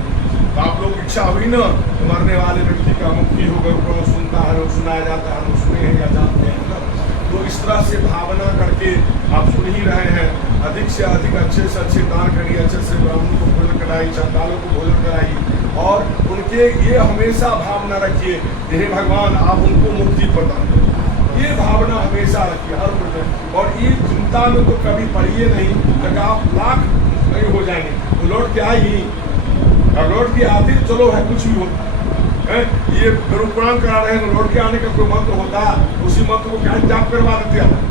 तो आप लोग इच्छा हुई ना, तो मरने वाले व्यक्ति का मुक्ति हो, गुरु को सुनता है, सुनाया जाता है, हम सुने हैं या जानते हैं ना। तो इस तरह से भावना करके आप सुन ही रहे हैं। अधिक से अधिक अच्छे से अच्छे दान करिए, अच्छे से ब्राह्मणों को भोजन कराइए, चंदालों को भोजन कराइए, और उनके ये हमेशा भावना रखिए, हे भगवान आप उनको मुक्ति प्रदान करें। ये भावना हमेशा रखिए हर प्रकार। और ये चिंता में तो कभी पड़िए नहीं, तक आप लाख नहीं हो जाएंगे तो लौट के आइए, और लौट के आते चलो है कुछ भी होता है। ये गुरु पुराण करा रहे हैं, लौट के आने का कोई मंत्र होता, उसी मंत्र को क्या जाप करवा देते हैं।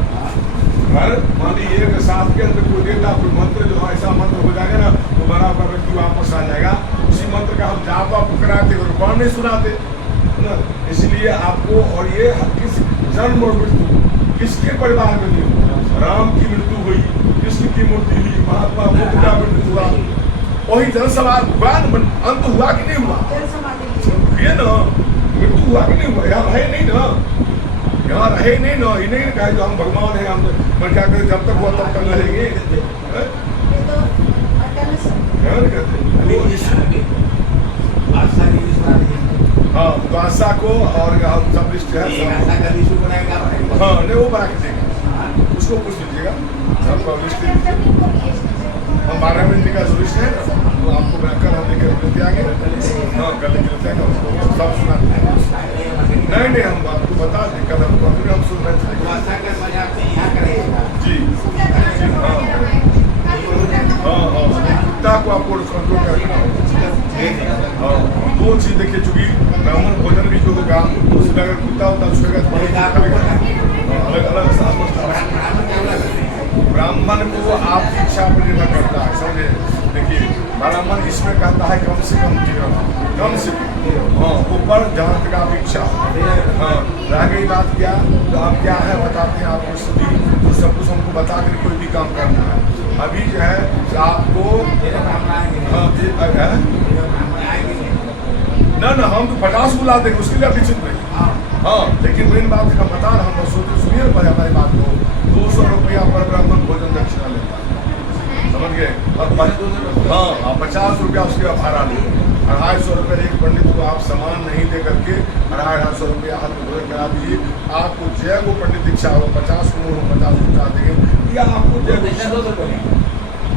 मान लीजिए एक साथ के अंदर कोई देता कोई मंत्र, जो ऐसा मंत्र हो जाएगा ना तो बराबर व्यक्ति वापस आ जाएगा। उसी मंत्र का हम जाप आप कराते, गुरु पुराण नहीं सुनाते ना। इसलिए आपको, और ये किस जन्म और मृत्यु किसके परिवार में नहीं हुआ। राम की मृत्यु हुई, कृष्ण की मृत्यु हुई, महात्मा बुद्ध का मृत्यु हुआ, वही जनसभा हुआ, अंत हुआ कि नहीं हुआ? ये ना मृत्यु हुआ कि नहीं हुआ? यहाँ रहे नहीं ना, यहाँ रहे नहीं ना, ही नहीं कहे जो हम भगवान हैं, हम मैं क्या करें, जब तक हुआ तब तक रहेंगे। हाँ, तो आशा को और हम सब लिस्ट है, हाँ नहीं वो बना के देगा, उसको पूछ लीजिएगा, सबका लिस्ट हम 12 महीने का लिस्ट है ना, तो आपको कल हम लेकर लेते आगे। हाँ कल लेते आएंगे, उसको सब सुना नहीं हम आपको बता दें, कल हम सुन रहे थे जी। हाँ कुत्ता को आपको कंट्रोल करना। हाँ 2 चीज़ देखिए, चूंकि ब्राह्मण भोजन भी जो होगा उसमें अगर कुत्ता होता है उसके अलग अलग ब्राह्मण को आप शिक्षा पर निर्भर करता है, समझे। देखिए ब्राह्मण इसमें कहता है कम से कम कम से हाँ ऊपर जहाँ तक आप इच्छा हाँ। रह गई बात क्या, तो आप क्या है बताते हैं आपको स्थिति, तो सब कुछ हमको बता कर कोई भी काम करना है। अभी जो है आपको हाँ ना हम तो 50 बुला देंगे, उसके लिए निश्चित नहीं हाँ। लेकिन मेन बात हम बता रहे, हम सोचते सुनिए पहले हमारी बात को, 200 रुपया पर ब्राह्मण भोजन दक्षिणा लेता है, समझ गए। और हाँ 50 रुपया उसके भाड़ा ले, 250 रुपये एक पंडित को आप सामान नहीं दे करके 250 रुपया हाथ में भोजन करा दीजिए। आपको जय वो पंडित दीक्षा हो 50 को 50 रुपया देंगे या आपको जय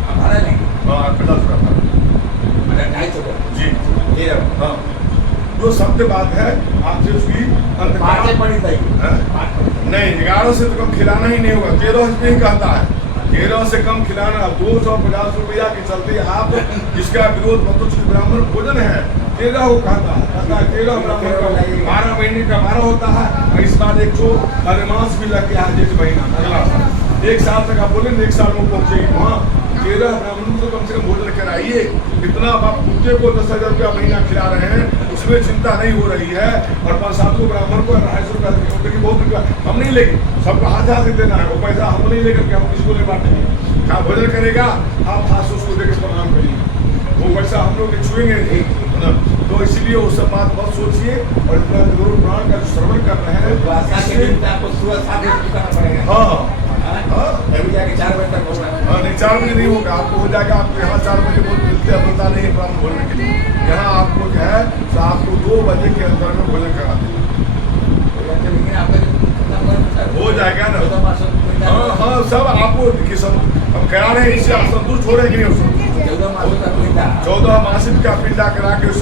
हमारा नहीं हाँ 50 रुपया ₹250 जी हाँ। जो सत्य बात है आपसे उसकी नहीं 11 से तो कम खिलाना ही नहीं होगा, 13 से ही कहता है 13 से कम खिलाना। 250 रुपया के चलते आप जिसका विरोध मतलब ब्राह्मण भोजन है 13 को कहता है 13 ब्राह्मण का 12 महीने का 12 होता है। और इस बार एक जो मास भी लग गया है जेठ महीना, एक साल तक आप बोले 1 साल में पहुंचेगी वहाँ 13 ब्राह्मणों को कम से कम भोजन कराइए। इतना आप कुत्ते को 10,000 रुपया महीना खिला रहे हैं, उसमें चिंता नहीं हो रही है। और 5-7 को ब्राह्मण को 250 रुपया देखिए बहुत रुपया हम नहीं लेंगे, सबको हाथ से देना है वो पैसा, हम नहीं लेकर के हम किसी को नहीं बांटेंगे। जहाँ भोजन करेगा आप हाथ से उसको देकर प्रणाम करिए, वो पैसा हम लोग छुएंगे नहीं है ना। तो इसलिए वो सब बात बहुत सोचिए और इतना गुरु पुराण का श्रवण कर रहे हैं आपको सुबह 7 बजे उठाना पड़ेगा। हाँ अभी जाके 4 बजे तक होगा नहीं 4 बजे नहीं होगा, आपको हो जाएगा। आपको यहाँ 4 बजे बहुत मिलते हैं, मिलता नहीं है ब्राह्मण भोजन के लिए। यहाँ आपको जो है तो आपको 2 बजे के अंदर में भोजन करा देंगे, लेकिन आपका हो जाएगा ना। हाँ हाँ सब आपको देखिए सब हम करा रहे हैं, इससे आप संतुष्ट हो रहे हैं कि नहीं? 14 मासिक का पिंडा 14 मासिक का पिंडा करा के